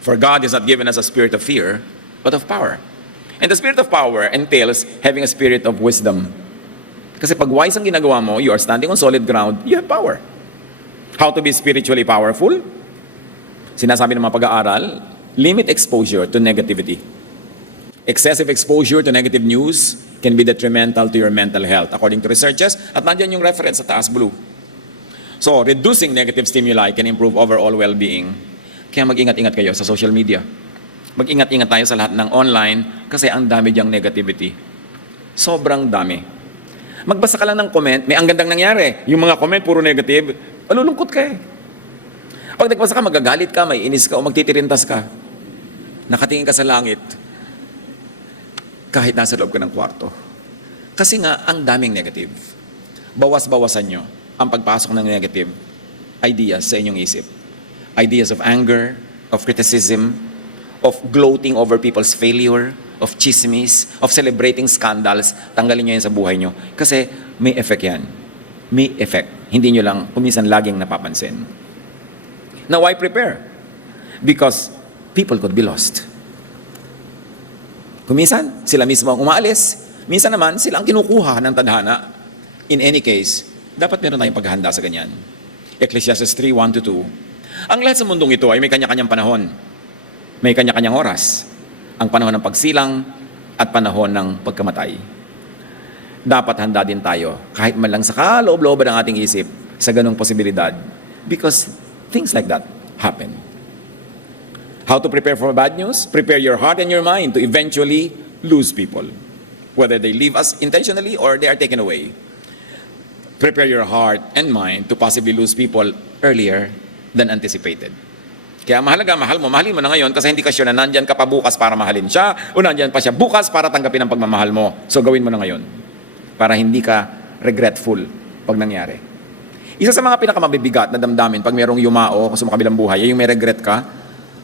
For God has not given us a spirit of fear, but of power, And the spirit of power entails having a spirit of wisdom. Kasi pag wise ang ginagawa mo, you are standing on solid ground, you have power. How to be spiritually powerful? Sinasabi ng mga pag-aaral, limit exposure to negativity. Excessive exposure to negative news can be detrimental to your mental health, according to researchers, at nandiyan yung reference sa taas blue. So, reducing negative stimuli can improve overall well-being. Kaya mag-ingat-ingat kayo sa social media. Mag-ingat-ingat tayo sa lahat ng online kasi ang dami diyang negativity. Sobrang dami. Magbasa ka lang ng comment, may ang gandang nangyari. Yung mga comment, puro negative, malulungkot ka eh. Pag nagbasa ka, magagalit ka, may inis ka, o magtitirintas ka. Nakatingin ka sa langit. Kahit nasa loob ka ng kwarto. Kasi nga, ang daming negative. Bawas-bawasan nyo ang pagpasok ng negative ideas sa inyong isip. Ideas of anger, of criticism, of gloating over people's failure, of chismis, of celebrating scandals, tanggalin nyo yan sa buhay nyo. Kasi may effect yan. May effect. Hindi nyo lang kuminsan laging napapansin. Now, why prepare? Because people could be lost. Kuminsan, sila mismo ang umaalis. Minsan naman, sila ang kinukuha ng tadhana. In any case, dapat meron tayong paghahanda sa ganyan. Ecclesiastes 3:1-2. Ang lahat sa mundong ito ay may kanya-kanyang panahon. May kanya-kanyang oras. Ang panahon ng pagsilang at panahon ng pagkamatay. Dapat handa din tayo, kahit man lang sa kaloob-looban ng ating isip, sa ganong posibilidad. Because things like that happen. How to prepare for bad news? Prepare your heart and your mind to eventually lose people. Whether they leave us intentionally or they are taken away. Prepare your heart and mind to possibly lose people earlier than anticipated. Kaya mahalaga, mahalin mo na ngayon kasi hindi ka sure na nandyan ka pa bukas para mahalin siya o nandyan pa siya bukas para tanggapin ang pagmamahal mo. So gawin mo na ngayon para hindi ka regretful pag nangyari. Isa sa mga pinakamabibigat na damdamin pag mayroong yumao sa makabilang buhay, yung may regret ka,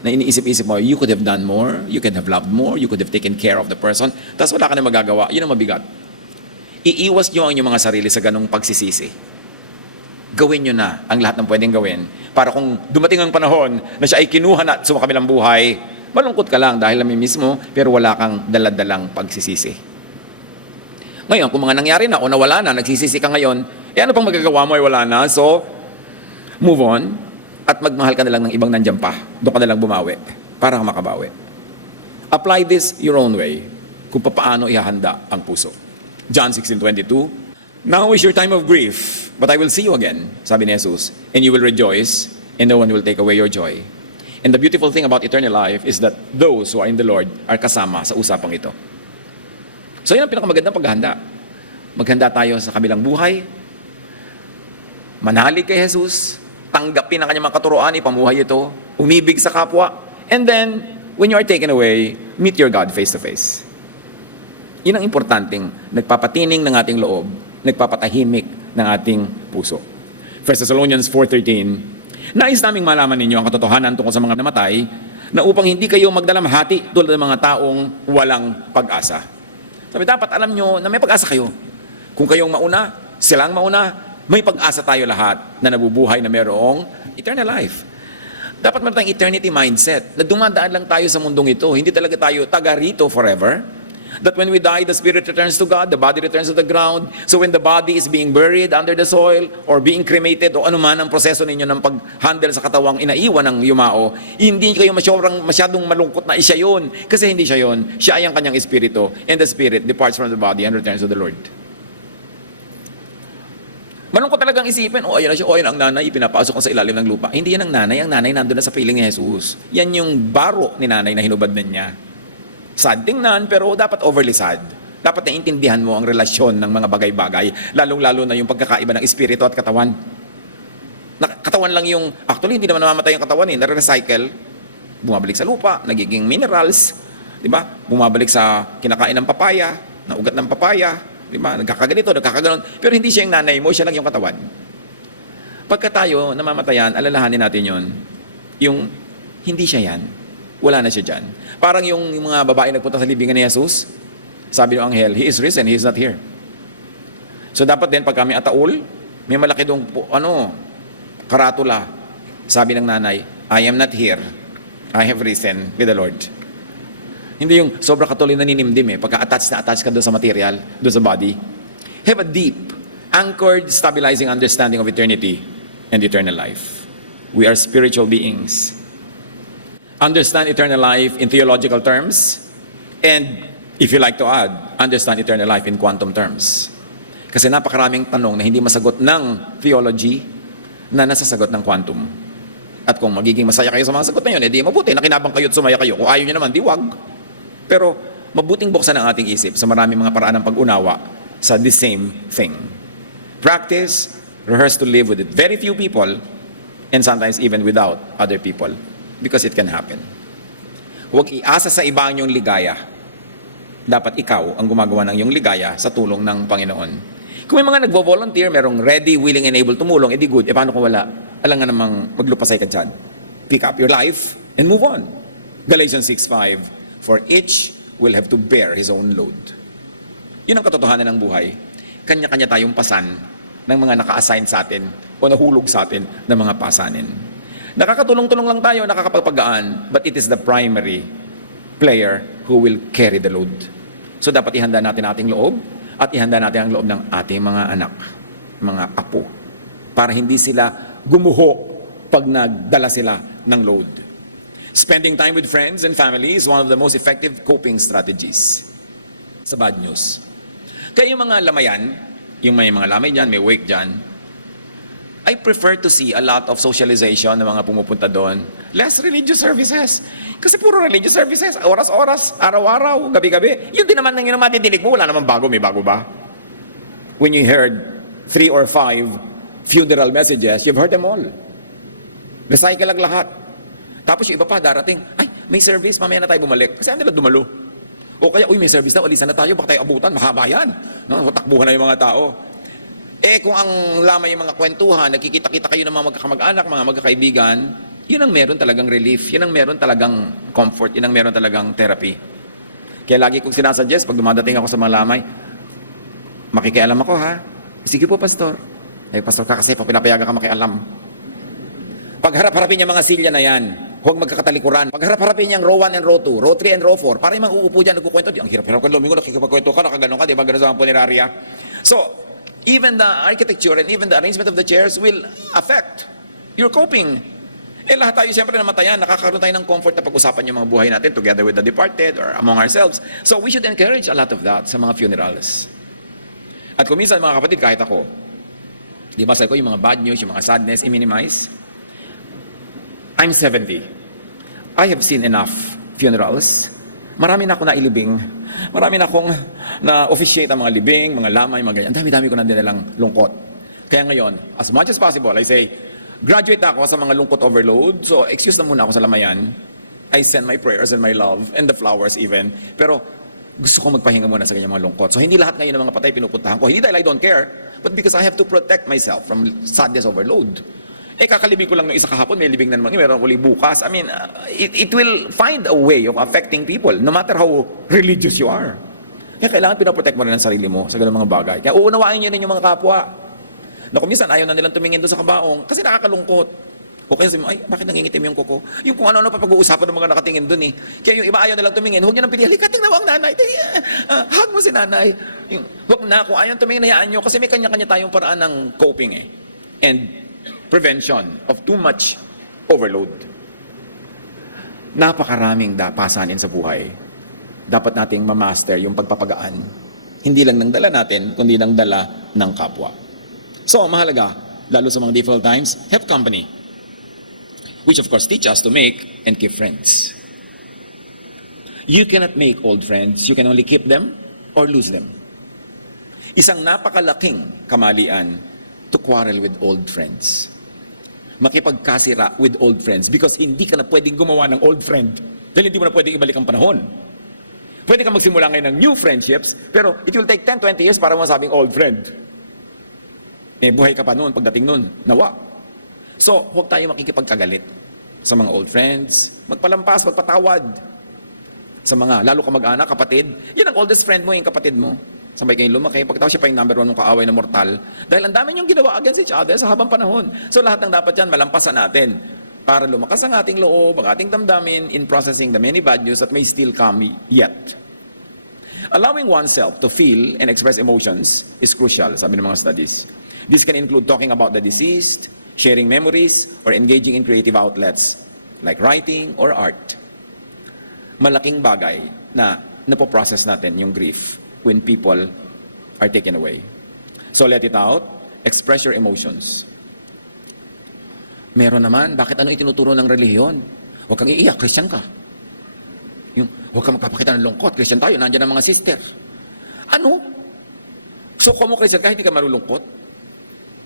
na iniisip-isip mo, you could have done more, you could have loved more, you could have taken care of the person, tapos wala ka na magagawa, yun ang mabigat. Iiwas nyo ang inyong mga sarili sa ganong pagsisisi. Gawin nyo na ang lahat ng pwedeng gawin para kung dumating ang panahon na siya ay kinuha na sa makabilang buhay, malungkot ka lang dahil alam mismo, pero wala kang daladalang pagsisisi. Ngayon, kung mga nangyari na o nawala na, nagsisisi ka ngayon, ano pang magagawa mo ay wala na, so move on at magmahal ka na lang ng ibang nandyan pa. Doon ka na lang bumawi para ka makabawi. Apply this your own way kung paano ihahanda ang puso. John 16:22, now is your time of grief, but I will see you again, sabi ni Jesus, and you will rejoice, and no one will take away your joy. And the beautiful thing about eternal life is that those who are in the Lord are kasama sa usapang ito. So yun ang pinakamagandang paghahanda. Maghanda tayo sa kabilang buhay, manalig kay Jesus, tanggapin ang kanyang mga katuroan, ipamuhay ito, umibig sa kapwa, and then, when you are taken away, meet your God face to face. Yun ang importanteng nagpapatining ng ating loob, nagpapatahimik ng ating puso. 1 Thessalonians 4:13, nais naming malaman ninyo ang katotohanan tungkol sa mga namatay na upang hindi kayo magdalamhati tulad ng mga taong walang pag-asa. Sabi, dapat alam nyo na may pag-asa kayo. Kung kayong mauna, silang mauna, may pag-asa tayo lahat na nabubuhay na mayroong eternal life. Dapat meron tayong eternity mindset na dumadaan lang tayo sa mundong ito. Hindi talaga tayo taga rito forever. That when we die, the spirit returns to God, the body returns to the ground. So when the body is being buried under the soil or being cremated o anuman ang proseso ninyo ng pag-handle sa katawang inaiwan ng yumao, hindi kayo masyadong malungkot na siya yun. Kasi hindi siya yun. Siya ay ang kanyang espiritu. And the spirit departs from the body and returns to the Lord. Malungkot talagang isipin, ayan na siya, ayan ang nanay, pinapasok ko sa ilalim ng lupa. Hindi yan ang nanay nandun na sa piling ni Jesus. Yan yung baro ni nanay na hinubad na niya. Sad tingnan, pero dapat overly sad. Dapat naintindihan mo ang relasyon ng mga bagay-bagay, lalong-lalo na yung pagkakaiba ng espiritu at katawan. Katawan lang yung, actually hindi naman namamatay yung katawan nare-recycle, bumabalik sa lupa, nagiging minerals, di ba? Bumabalik sa kinakain ng papaya, na ugat ng papaya, di ba? Nagkakaganito, nagkakaganon, pero hindi siya yung nanay mo, siya lang yung katawan. Pagka tayo namamatayan, alalahanin natin yon, yung hindi siya yan, wala na siya dyan. Parang yung mga babae nagpunta sa libingan ni Jesus, sabi ng anghel, He is risen, He is not here. So dapat din pag kami ataul, may malaki dong karatula. Sabi ng nanay, I am not here, I have risen with the Lord. Hindi yung sobra ka tuloy naninimdim pagka-attach na attach ka doon sa material, doon sa body. Have a deep, anchored, stabilizing understanding of eternity and eternal life. We are spiritual beings. Understand eternal life in theological terms, and if you like to add, understand eternal life in quantum terms. Kasi napakaraming tanong na hindi masagot ng theology na nasasagot ng quantum. At kung magiging masaya kayo sa mga sagot na yun, edi mabuti, nakinabang kayo at sumaya kayo. Kung ayaw nyo naman, di wag. Pero mabuting buksan ang ating isip sa maraming mga paraan ng pag-unawa sa the same thing. Practice, rehearse to live with it. Very few people, and sometimes even without other people, because it can happen. Huwag iasa sa iba ang iyong ligaya. Dapat ikaw ang gumagawa ng iyong ligaya sa tulong ng Panginoon. Kung may mga nagvo-volunteer, merong ready, willing, and able tumulong, edi good. Paano kung wala? Alam nga namang maglupasay ka dyan. Pick up your life and move on. Galatians 6:5, for each will have to bear his own load. Yun ang katotohanan ng buhay. Kanya-kanya tayong pasan ng mga naka-assign sa atin o nahulog sa atin ng mga pasanin. Nakakatulong-tulong lang tayo, nakakapagpagaan, but it is the primary player who will carry the load. So dapat ihanda natin ating loob at ihanda natin ang loob ng ating mga anak, mga apo, para hindi sila gumuho pag nagdala sila ng load. Spending time with friends and family is one of the most effective coping strategies sa bad news. Kaya yung mga lamayan, yung may mga lamay dyan, may wake dyan, I prefer to see a lot of socialization ng mga pumupunta doon. Less religious services. Kasi puro religious services, oras-oras, araw-araw, gabi-gabi. Yun din naman nang yun matidinig mo, wala naman bago, may bago ba? When you heard 3 or 5 funeral messages, you've heard them all. Recycle lang lahat. Tapos yung iba pa darating, ay, may service, mamaya na tayo bumalik. Kasi ano nila dumalo? O kaya, uy, may service na, alisan na tayo, baka tayo abutan, mahaba yan. No? Takbuhan na yung mga tao. Kung ang lamay yung mga kwentuhan, nagkikita-kita kayo ng mga magkakamag-anak, mga magkakaibigan, yun ang meron talagang relief, yun ang meron talagang comfort, yun ang meron talagang therapy. Kaya lagi kong sinasuggest, pag dumadating ako sa mga lamay, makikialam ako ha. Sige po, pastor. Pastor ka kasi, pag pinapayagan ka makialam. Pagharap-harapin niya mga silya na yan, huwag magkakatalikuran. Pagharap-harapin niya ang row 1 and row 2, row 3 and row 4, para yung mga uupo dyan, nagkukwento, ang hirap-hirap ka, lumingo, nakikipagkwento ka, nakaganon ka, di ba, gano'n sa mga punerarya. So, even the architecture and even the arrangement of the chairs will affect your coping. Lahat tayo siyempre namatayan, nakakaroon tayo ng comfort na pag-usapan yung mga buhay natin together with the departed or among ourselves. So we should encourage a lot of that sa mga funerals. At kung minsan mga kapatid, kahit ako, di ba sabi ko yung mga bad news, yung mga sadness, i-minimize. I'm 70. I have seen enough funerals. Marami na ako nailibing. Marami na akong na-officiate ang mga libing, mga lamay, mga ganyan. Dami-dami ko na dinalang lungkot. Kaya ngayon, as much as possible, I say, graduate na ako sa mga lungkot overload, so excuse na muna ako sa lamayan. I send my prayers and my love, and the flowers even. Pero gusto ko magpahinga muna sa ganyang mga lungkot. So hindi lahat ngayon ng mga patay pinupuntahan ko. Hindi dahil I don't care, but because I have to protect myself from sadness overload. Kakalibing ko lang ng isa kahapon, may libing na naman, meron uli bukas. I mean, it will find a way of affecting people, no matter how religious you are. Kaya kailangan pinaprotect mo rin ang sarili mo sa ganung mga bagay. Kaya uunawain nyo rin yung mga kapwa. Na kung minsan ayaw na nilang tumingin doon sa kabaong, kasi nakakalungkot. O kaya sabi mo, ay, bakit nangingitim yung kuko? Yung kung ano-ano pa pag-uusapan ng mga nakatingin doon eh. Kaya yung iba ayaw nalang tumingin, huwag nyo nang pinili, tingnan mo ang nanay, hug mo si nanay. Huwag na, kung ayaw tumingin, hayaan nyo, kasi may kanya-kanya tayong paraan ng coping eh. And prevention of too much overload. Napakaraming pasanin sa buhay. Dapat nating mamaster yung pagpapagaan. Hindi lang ng dala natin, kundi ng dala ng kapwa. So, mahalaga, lalo sa mga difficult times, have company. Which of course teach us to make and keep friends. You cannot make old friends. You can only keep them or lose them. Isang napakalaking kamalian to quarrel with old friends. Makipagkasira with old friends because hindi ka na pwedeng gumawa ng old friend dahil hindi mo na pwedeng ibalik ang panahon. Pwede ka magsimula ngayon ng new friendships pero it will take 10-20 years para masabing old friend. Buhay ka pa noon, pagdating noon, nawa. So, huwag tayo makikipagkagalit sa mga old friends, magpalampas, magpatawad sa mga, lalo ka mag-anak, kapatid. Yan ang oldest friend mo, yung kapatid mo. Sabay kayong lumaki, pagkatapos siya pa yung number 1 mong kaaway na mortal. Dahil ang dami niyong ginawa against each other sa habang panahon. So lahat ng dapat yan, malampasan natin. para lumakas ang ating loob, ang ating damdamin in processing the many bad news that may still come yet. Allowing oneself to feel and express emotions is crucial, sabi ng mga studies. This can include talking about the deceased, sharing memories, or engaging in creative outlets like writing or art. Malaking bagay na napoprocess natin yung grief when people are taken away. So let it out, express your emotions. Meron naman, bakit ano itinuturo ng relihiyon? Huwag kang iiyak, Christian ka. Yung, huwag kang magpapakita ng lungkot, Christian tayo, nandiyan ang mga sister. Ano? So kung mo Christian ka, hindi ka malulungkot?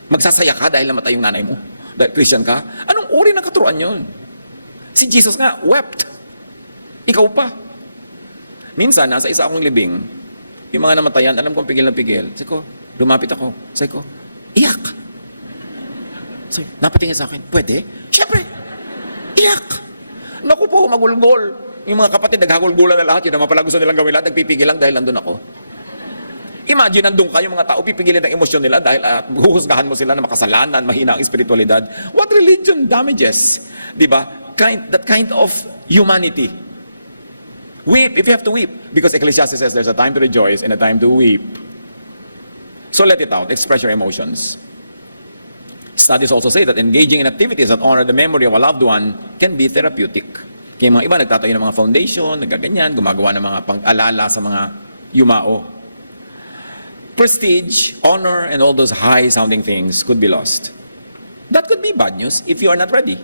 Magsasaya ka dahil namatay yung nanay mo? Dahil Christian ka? Anong uri ng katuruan yun? Si Jesus nga, wept. Ikaw pa. Minsan, nasa isa akong libing, yung mga namatayan, alam kong pigil na pigil. Sabi ko, lumapit ako. Sabi ko, iyak. So, napatingin sa akin, pwede? Siyempre, iyak. Naku po, magulgol. Yung mga kapatid, naghagulgulan na lahat, yun naman pala gusto nilang gawin lahat, nagpipigil lang dahil nandun ako. Imagine, nandun ka, yung mga tao, pipigilin ang emosyon nila dahil huhusgahan mo sila na makasalanan, mahina ang espiritualidad. What religion damages? Diba? That kind of humanity. Weep if you have to weep. Because Ecclesiastes says there's a time to rejoice and a time to weep. So let it out, express your emotions. Studies also say that engaging in activities that honor the memory of a loved one can be therapeutic. Kaya mga iba nagtatayo ng mga foundation, nagaganyan, gumagawa ng mga pang-alala sa mga yumao. Prestige, honor, and all those high-sounding things could be lost. That could be bad news if you are not ready.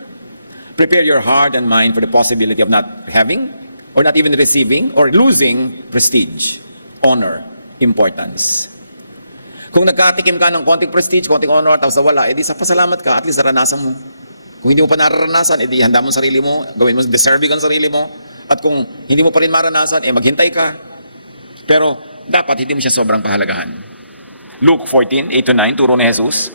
Prepare your heart and mind for the possibility of not having, or not even receiving, or losing prestige, honor, importance. Kung nagkatikim ka ng konting prestige, konting honor, tapos wala, edi sa pasalamat ka, at least naranasan mo. Kung hindi mo pa nararanasan, edi handa mo sarili mo, gawin mo deserving ang sarili mo, at kung hindi mo pa rin maranasan, maghintay ka. Pero dapat hindi mo siya sobrang pahalagahan. Luke 14:8-9, turo ni Jesus,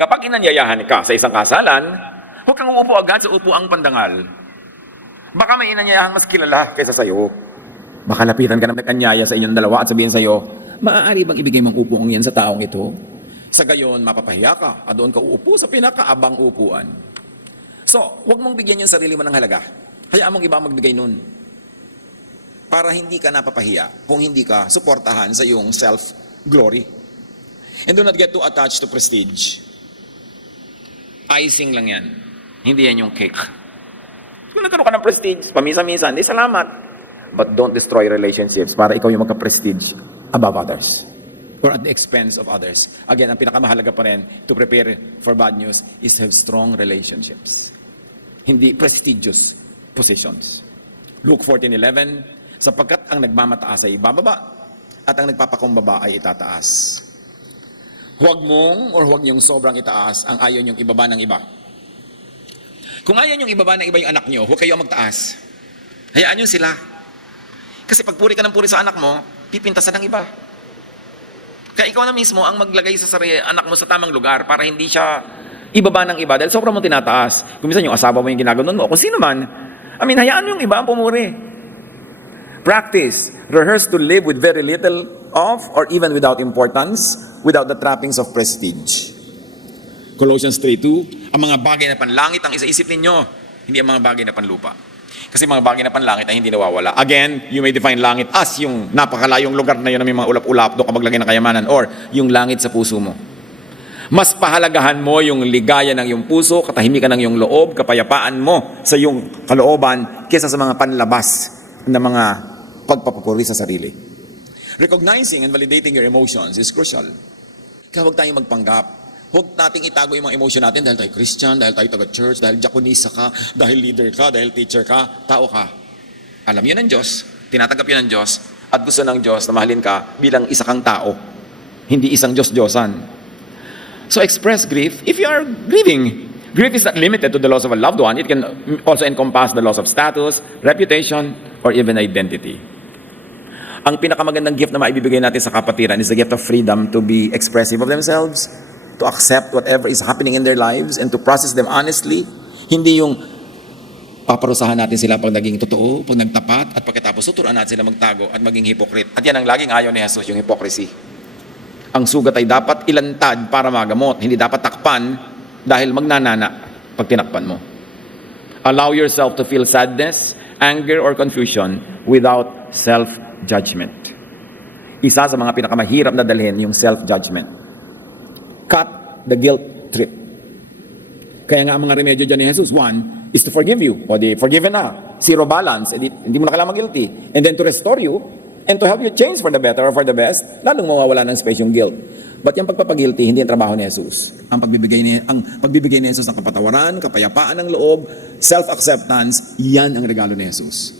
kapag inanyayahan ka sa isang kasalan, huwag kang uupo agad sa upuang pandangal. Baka may inanyayahan mas kilala kaysa sa'yo. Baka lapitan ka ng nag-anyaya sa inyong dalawa at sabihin sa'yo, maaari bang ibigay mong upuan yan sa taong ito? Sa gayon, mapapahiya ka at doon ka uupo sa pinakaabang upuan. So, huwag mong bigyan yung sarili mo ng halaga. Hayaan mong iba magbigay nun. Para hindi ka napapahiya kung hindi ka suportahan sa iyong self-glory. And do not get too attached to prestige. Icing lang yan. Hindi yan yung cake. Kung nagkaroon ka ng prestige, pamisa-misa, hindi salamat. But don't destroy relationships para ikaw yung magka-prestige above others or at the expense of others. Again, ang pinakamahalaga pa rin to prepare for bad news is to have strong relationships. Hindi prestigious positions. Luke 14:11, sapagkat ang nagmamataas ay ibababa at ang nagpapakumbaba ay itataas. Huwag mong or huwag niyong sobrang itaas ang ayaw niyong ibaba ng iba. Kung ayaw niyong ibaba ng iba yung anak niyo, huwag kayo magtaas. Hayaan niyo sila. Kasi pag puri ka ng puri sa anak mo, pipintasan ng iba. Kaya ikaw na mismo ang maglagay sa sarili anak mo sa tamang lugar para hindi siya ibaba ng iba dahil sobrang mo tinataas. Kung minsan yung asawa mo yung ginaganon mo, kung sino man, hayaan mo yung iba ang pumuri. Practice. Rehearse to live with very little of or even without importance, without the trappings of prestige. Colossians 3:2, ang mga bagay na panlangit ang isaisip ninyo, hindi ang mga bagay na panlupa. Kasi mga bagay na panlangit ay hindi nawawala. Again, you may define langit as yung napakalayong lugar na yun na may mga ulap-ulap doon ka maglagay ng kayamanan or yung langit sa puso mo. Mas pahalagahan mo yung ligaya ng iyong puso, katahimikan ng iyong loob, kapayapaan mo sa iyong kalooban kaysa sa mga panlabas na mga pagpapapuri sa sarili. Recognizing and validating your emotions is crucial. Kaya huwag tayong magpanggap. Huwag nating itago yung mga emotion natin dahil tayo Christian, dahil tayo taga-church, dahil diakonisa ka, dahil leader ka, dahil teacher ka, tao ka. Alam yun ng Diyos, tinatanggap yun ng Diyos, at gusto ng Diyos na mahalin ka bilang isa kang tao, hindi isang Diyos-Diyosan. So express grief if you are grieving. Grief is not limited to the loss of a loved one. It can also encompass the loss of status, reputation, or even identity. Ang pinakamagandang gift na maibibigay natin sa kapatiran is the gift of freedom to be expressive of themselves, to accept whatever is happening in their lives and to process them honestly. Hindi yung paparusahan natin sila pag naging totoo, pag nagtapat, at pagkatapos tuturuan natin sila magtago at maging hypocrite. At yan ang laging ayaw ni Jesus, yung hypocrisy. Ang sugat ay dapat ilantad para magamot, hindi dapat takpan dahil magnanana pag tinakpan mo. Allow yourself to feel sadness, anger, or confusion without self-judgment. Isa sa mga pinakamahirap na dalhin yung self-judgment. Cut the guilt trip. Kaya nga ang mga remedyo dyan ni Jesus, one, is to forgive you. O di, forgiven na. Zero balance. Hindi mo na kailangan mag-guilty. And then to restore you, and to help you change for the better or for the best, lalong mawawala ng space yung guilt. But yung pagpapagilty, hindi yung trabaho ni Jesus. Ang pagbibigay ni Jesus ng kapatawaran, kapayapaan ng loob, self-acceptance, yan ang regalo ni Jesus.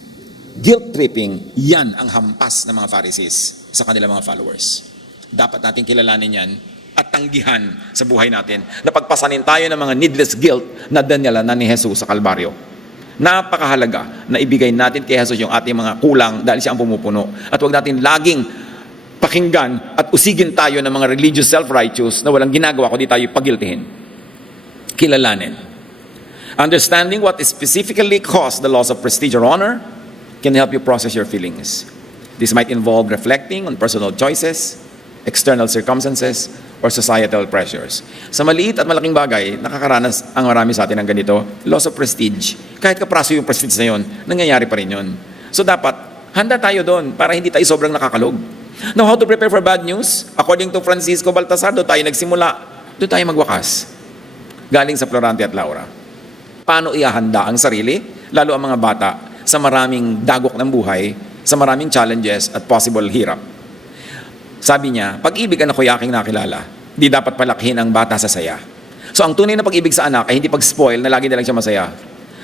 Guilt tripping, yan ang hampas ng mga Pharisees sa kanilang mga followers. Dapat natin kilalanin yan at tanggihan sa buhay natin na pagpasanin tayo ng mga needless guilt na dinala na ni Jesus sa Kalbaryo. Napakahalaga na ibigay natin kay Jesus yung ating mga kulang dahil siya ang pumupuno. At huwag natin laging pakinggan at usigin tayo ng mga religious self-righteous na walang ginagawa kundi tayo pagiltihin. Kilalanin. Understanding what specifically caused the loss of prestige or honor can help you process your feelings. This might involve reflecting on personal choices, external circumstances, or societal pressures. Sa maliit at malaking bagay, nakakaranas ang marami sa atin ng ganito, loss of prestige. Kahit kapraso yung prestige na yun, nangyayari pa rin yun. So dapat, handa tayo doon para hindi tayo sobrang nakakalog. Now, how to prepare for bad news? According to Francisco Baltasar, doon tayo nagsimula, doon tayo magwakas. Galing sa Florante at Laura. Paano ihahanda ang sarili, lalo ang mga bata, sa maraming dagok ng buhay, sa maraming challenges at possible hirap? Sabi niya, pag-ibig anak ko yaking nakilala, di dapat palakhin ang bata sa saya. So ang tunay na pag-ibig sa anak ay hindi pag-spoil na lagi na lang siya masaya.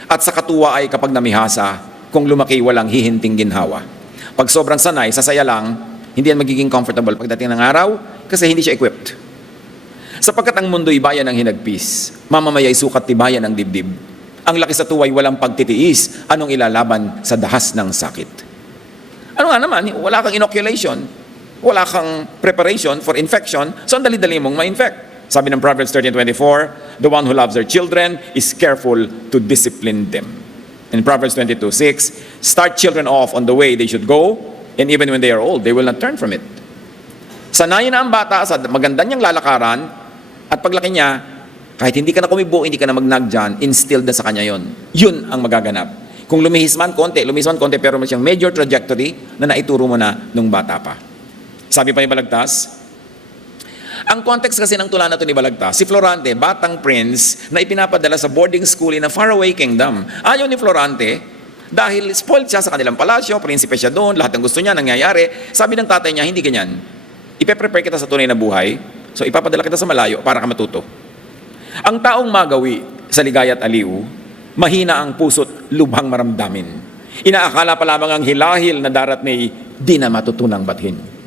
At sa katuwa ay kapag namihasa, kung lumaki walang hihinting ginhawa. Pag sobrang sanay, sa saya lang, hindi yan magiging comfortable pagdating ng araw kasi hindi siya equipped. Sapagkat ang mundo'y bayan ng hinagpis, mamamaya'y sukat tibayan ng dibdib. Ang laki sa tuway walang pagtitiis, anong ilalaban sa dahas ng sakit. Ano nga naman, wala kang inoculation. Wala kang preparation for infection, so ang dali-dali mong ma-infect. Sabi ng Proverbs 13:24, the one who loves their children is careful to discipline them. In Proverbs 22:6, start children off on the way they should go, and even when they are old, they will not turn from it. Sanayin na ang bata sa maganda niyang lalakaran, at paglaki niya, kahit hindi ka na kumibo, hindi ka na magnag dyan, instilled na sa kanya yon. Yun ang magaganap. Kung lumihis man konti, pero may siyang major trajectory na naituro mo na nung bata pa. Sabi pa ni Balagtas, ang context kasi ng tula na ito ni Balagtas, si Florante, batang prince na ipinapadala sa boarding school in a faraway kingdom. Ayaw ni Florante, dahil spoiled siya sa kanilang palasyo, prinsipe siya doon, lahat ng gusto niya nangyayari. Sabi ng tatay niya, hindi ganyan. Ipe-prepare kita sa tunay na buhay, so ipapadala kita sa malayo para ka matuto. Ang taong magawi sa ligaya at aliw, mahina ang puso't lubhang maramdamin. Inaakala pa lamang ang hilahil na darat may di na matutunang bathin.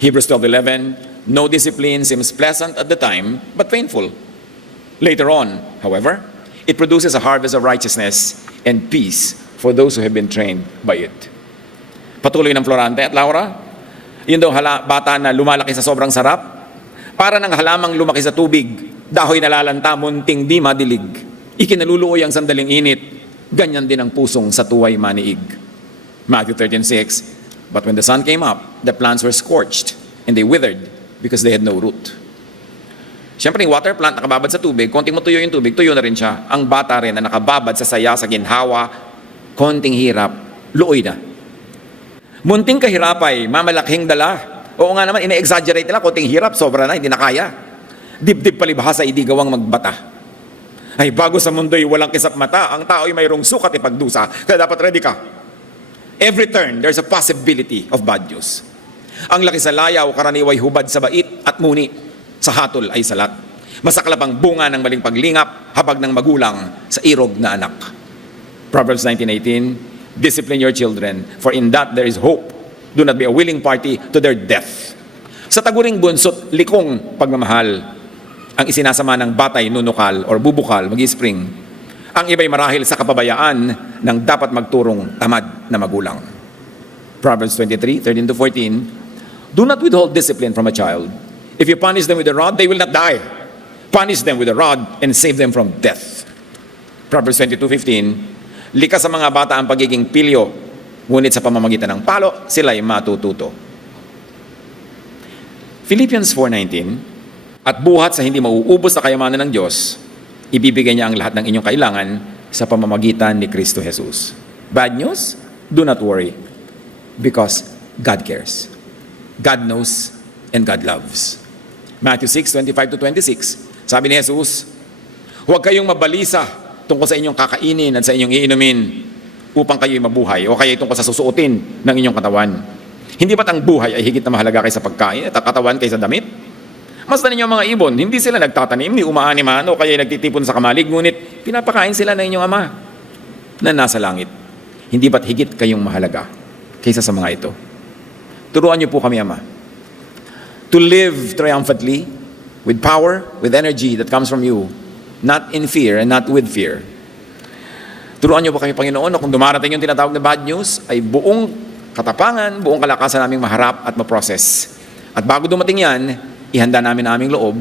Hebrews 12:11, no discipline seems pleasant at the time, but painful. Later on, however, it produces a harvest of righteousness and peace for those who have been trained by it. Patuloy ng Florante at Laura, yun daw bata na lumalaki sa sobrang sarap, para ng halamang lumaki sa tubig, dahoy nalalanta, munting di madilig. Ikinaluluoy ang sandaling init, ganyan din ang pusong sa tuway maniig. Matthew 13:6, but when the sun came up, the plants were scorched, and they withered because they had no root. Siyempre, yung water plant nakababad sa tubig, konting matuyo yung tubig, tuyo na rin siya. Ang bata rin na nakababad sa saya, sa ginhawa, konting hirap, luoy na. Munting kahirapay, mamalaking dala. Oo nga naman, ina-exaggerate nila, konting hirap, sobra na, hindi na kaya. Dibdib palibhasa, hindi gawang magbata. Ay, bago sa mundo'y walang kisap mata, ang tao'y mayroong sukat ipagdusa, kaya dapat ready ka. Every turn, there's a possibility of bad news. Ang laki sa layaw, karaniway hubad sa bait at muni. Sa hatol ay salat. Masaklap ang bunga ng maling paglingap, habag ng magulang sa irog na anak. Proverbs 19:18, discipline your children, for in that there is hope. Do not be a willing party to their death. Sa taguring bunso't likong pagmamahal, ang isinasama ng batay nunukal or bubukal, mag-spring. Ang iba'y marahil sa kapabayaan ng dapat magturong tamad na magulang. Proverbs 23:13-14, do not withhold discipline from a child. If you punish them with a rod, they will not die. Punish them with a rod and save them from death. Proverbs 22:15, likas sa mga bata ang pagiging pilyo, ngunit sa pamamagitan ng palo, sila'y matututo. Philippians 4:19, at buhat sa hindi mauubos na kayamanan ng Diyos, ibibigay niya ang lahat ng inyong kailangan sa pamamagitan ni Kristo Jesus. Bad news? Do not worry. Because God cares. God knows and God loves. Matthew 6:25-26. Sabi ni Jesus, huwag kayong mabalisa tungkol sa inyong kakainin at sa inyong iinumin upang kayo'y mabuhay o kaya tungkol sa susuotin ng inyong katawan. Hindi ba't ang buhay ay higit na mahalaga kaysa pagkain at ang katawan kaysa damit? Mas ninyo ang mga ibon, hindi sila nagtatanim, ni umaaniman o kaya nagtitipon sa kamalig, ngunit pinapakain sila ng inyong Ama na nasa langit. Hindi ba't higit kayong mahalaga kaysa sa mga ito? Turuan niyo po kami, Ama, to live triumphantly with power, with energy that comes from you, not in fear and not with fear. Turuan niyo po kami, Panginoon, na kung dumarating yung tinatawag na bad news, ay buong katapangan, buong kalakasan naming maharap at maprocess. At bago dumating yan, ihanda namin ang aming loob,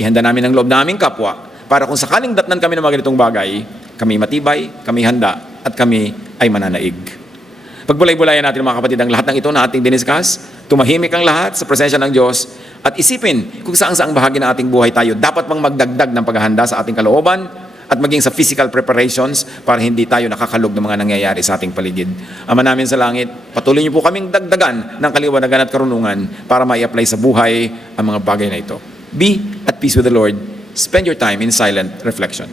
ihanda namin ang loob na aming kapwa, para kung sakaling datnan kami ng mga ganitong bagay, kami matibay, kami handa, at kami ay mananaig. Pagbulay-bulayan natin mga kapatid ang lahat ng ito na ating diniscuss, tumahimik ang lahat sa presensya ng Diyos, at isipin kung saan-saang bahagi ng ating buhay tayo dapat pang magdagdag ng paghahanda sa ating kalooban, at maging sa physical preparations para hindi tayo nakakalog ng mga nangyayari sa ating paligid. Ama namin sa langit, patuloy niyo po kaming dagdagan ng kaliwanagan at karunungan para mai-apply sa buhay ang mga bagay na ito. Be at peace with the Lord. Spend your time in silent reflection.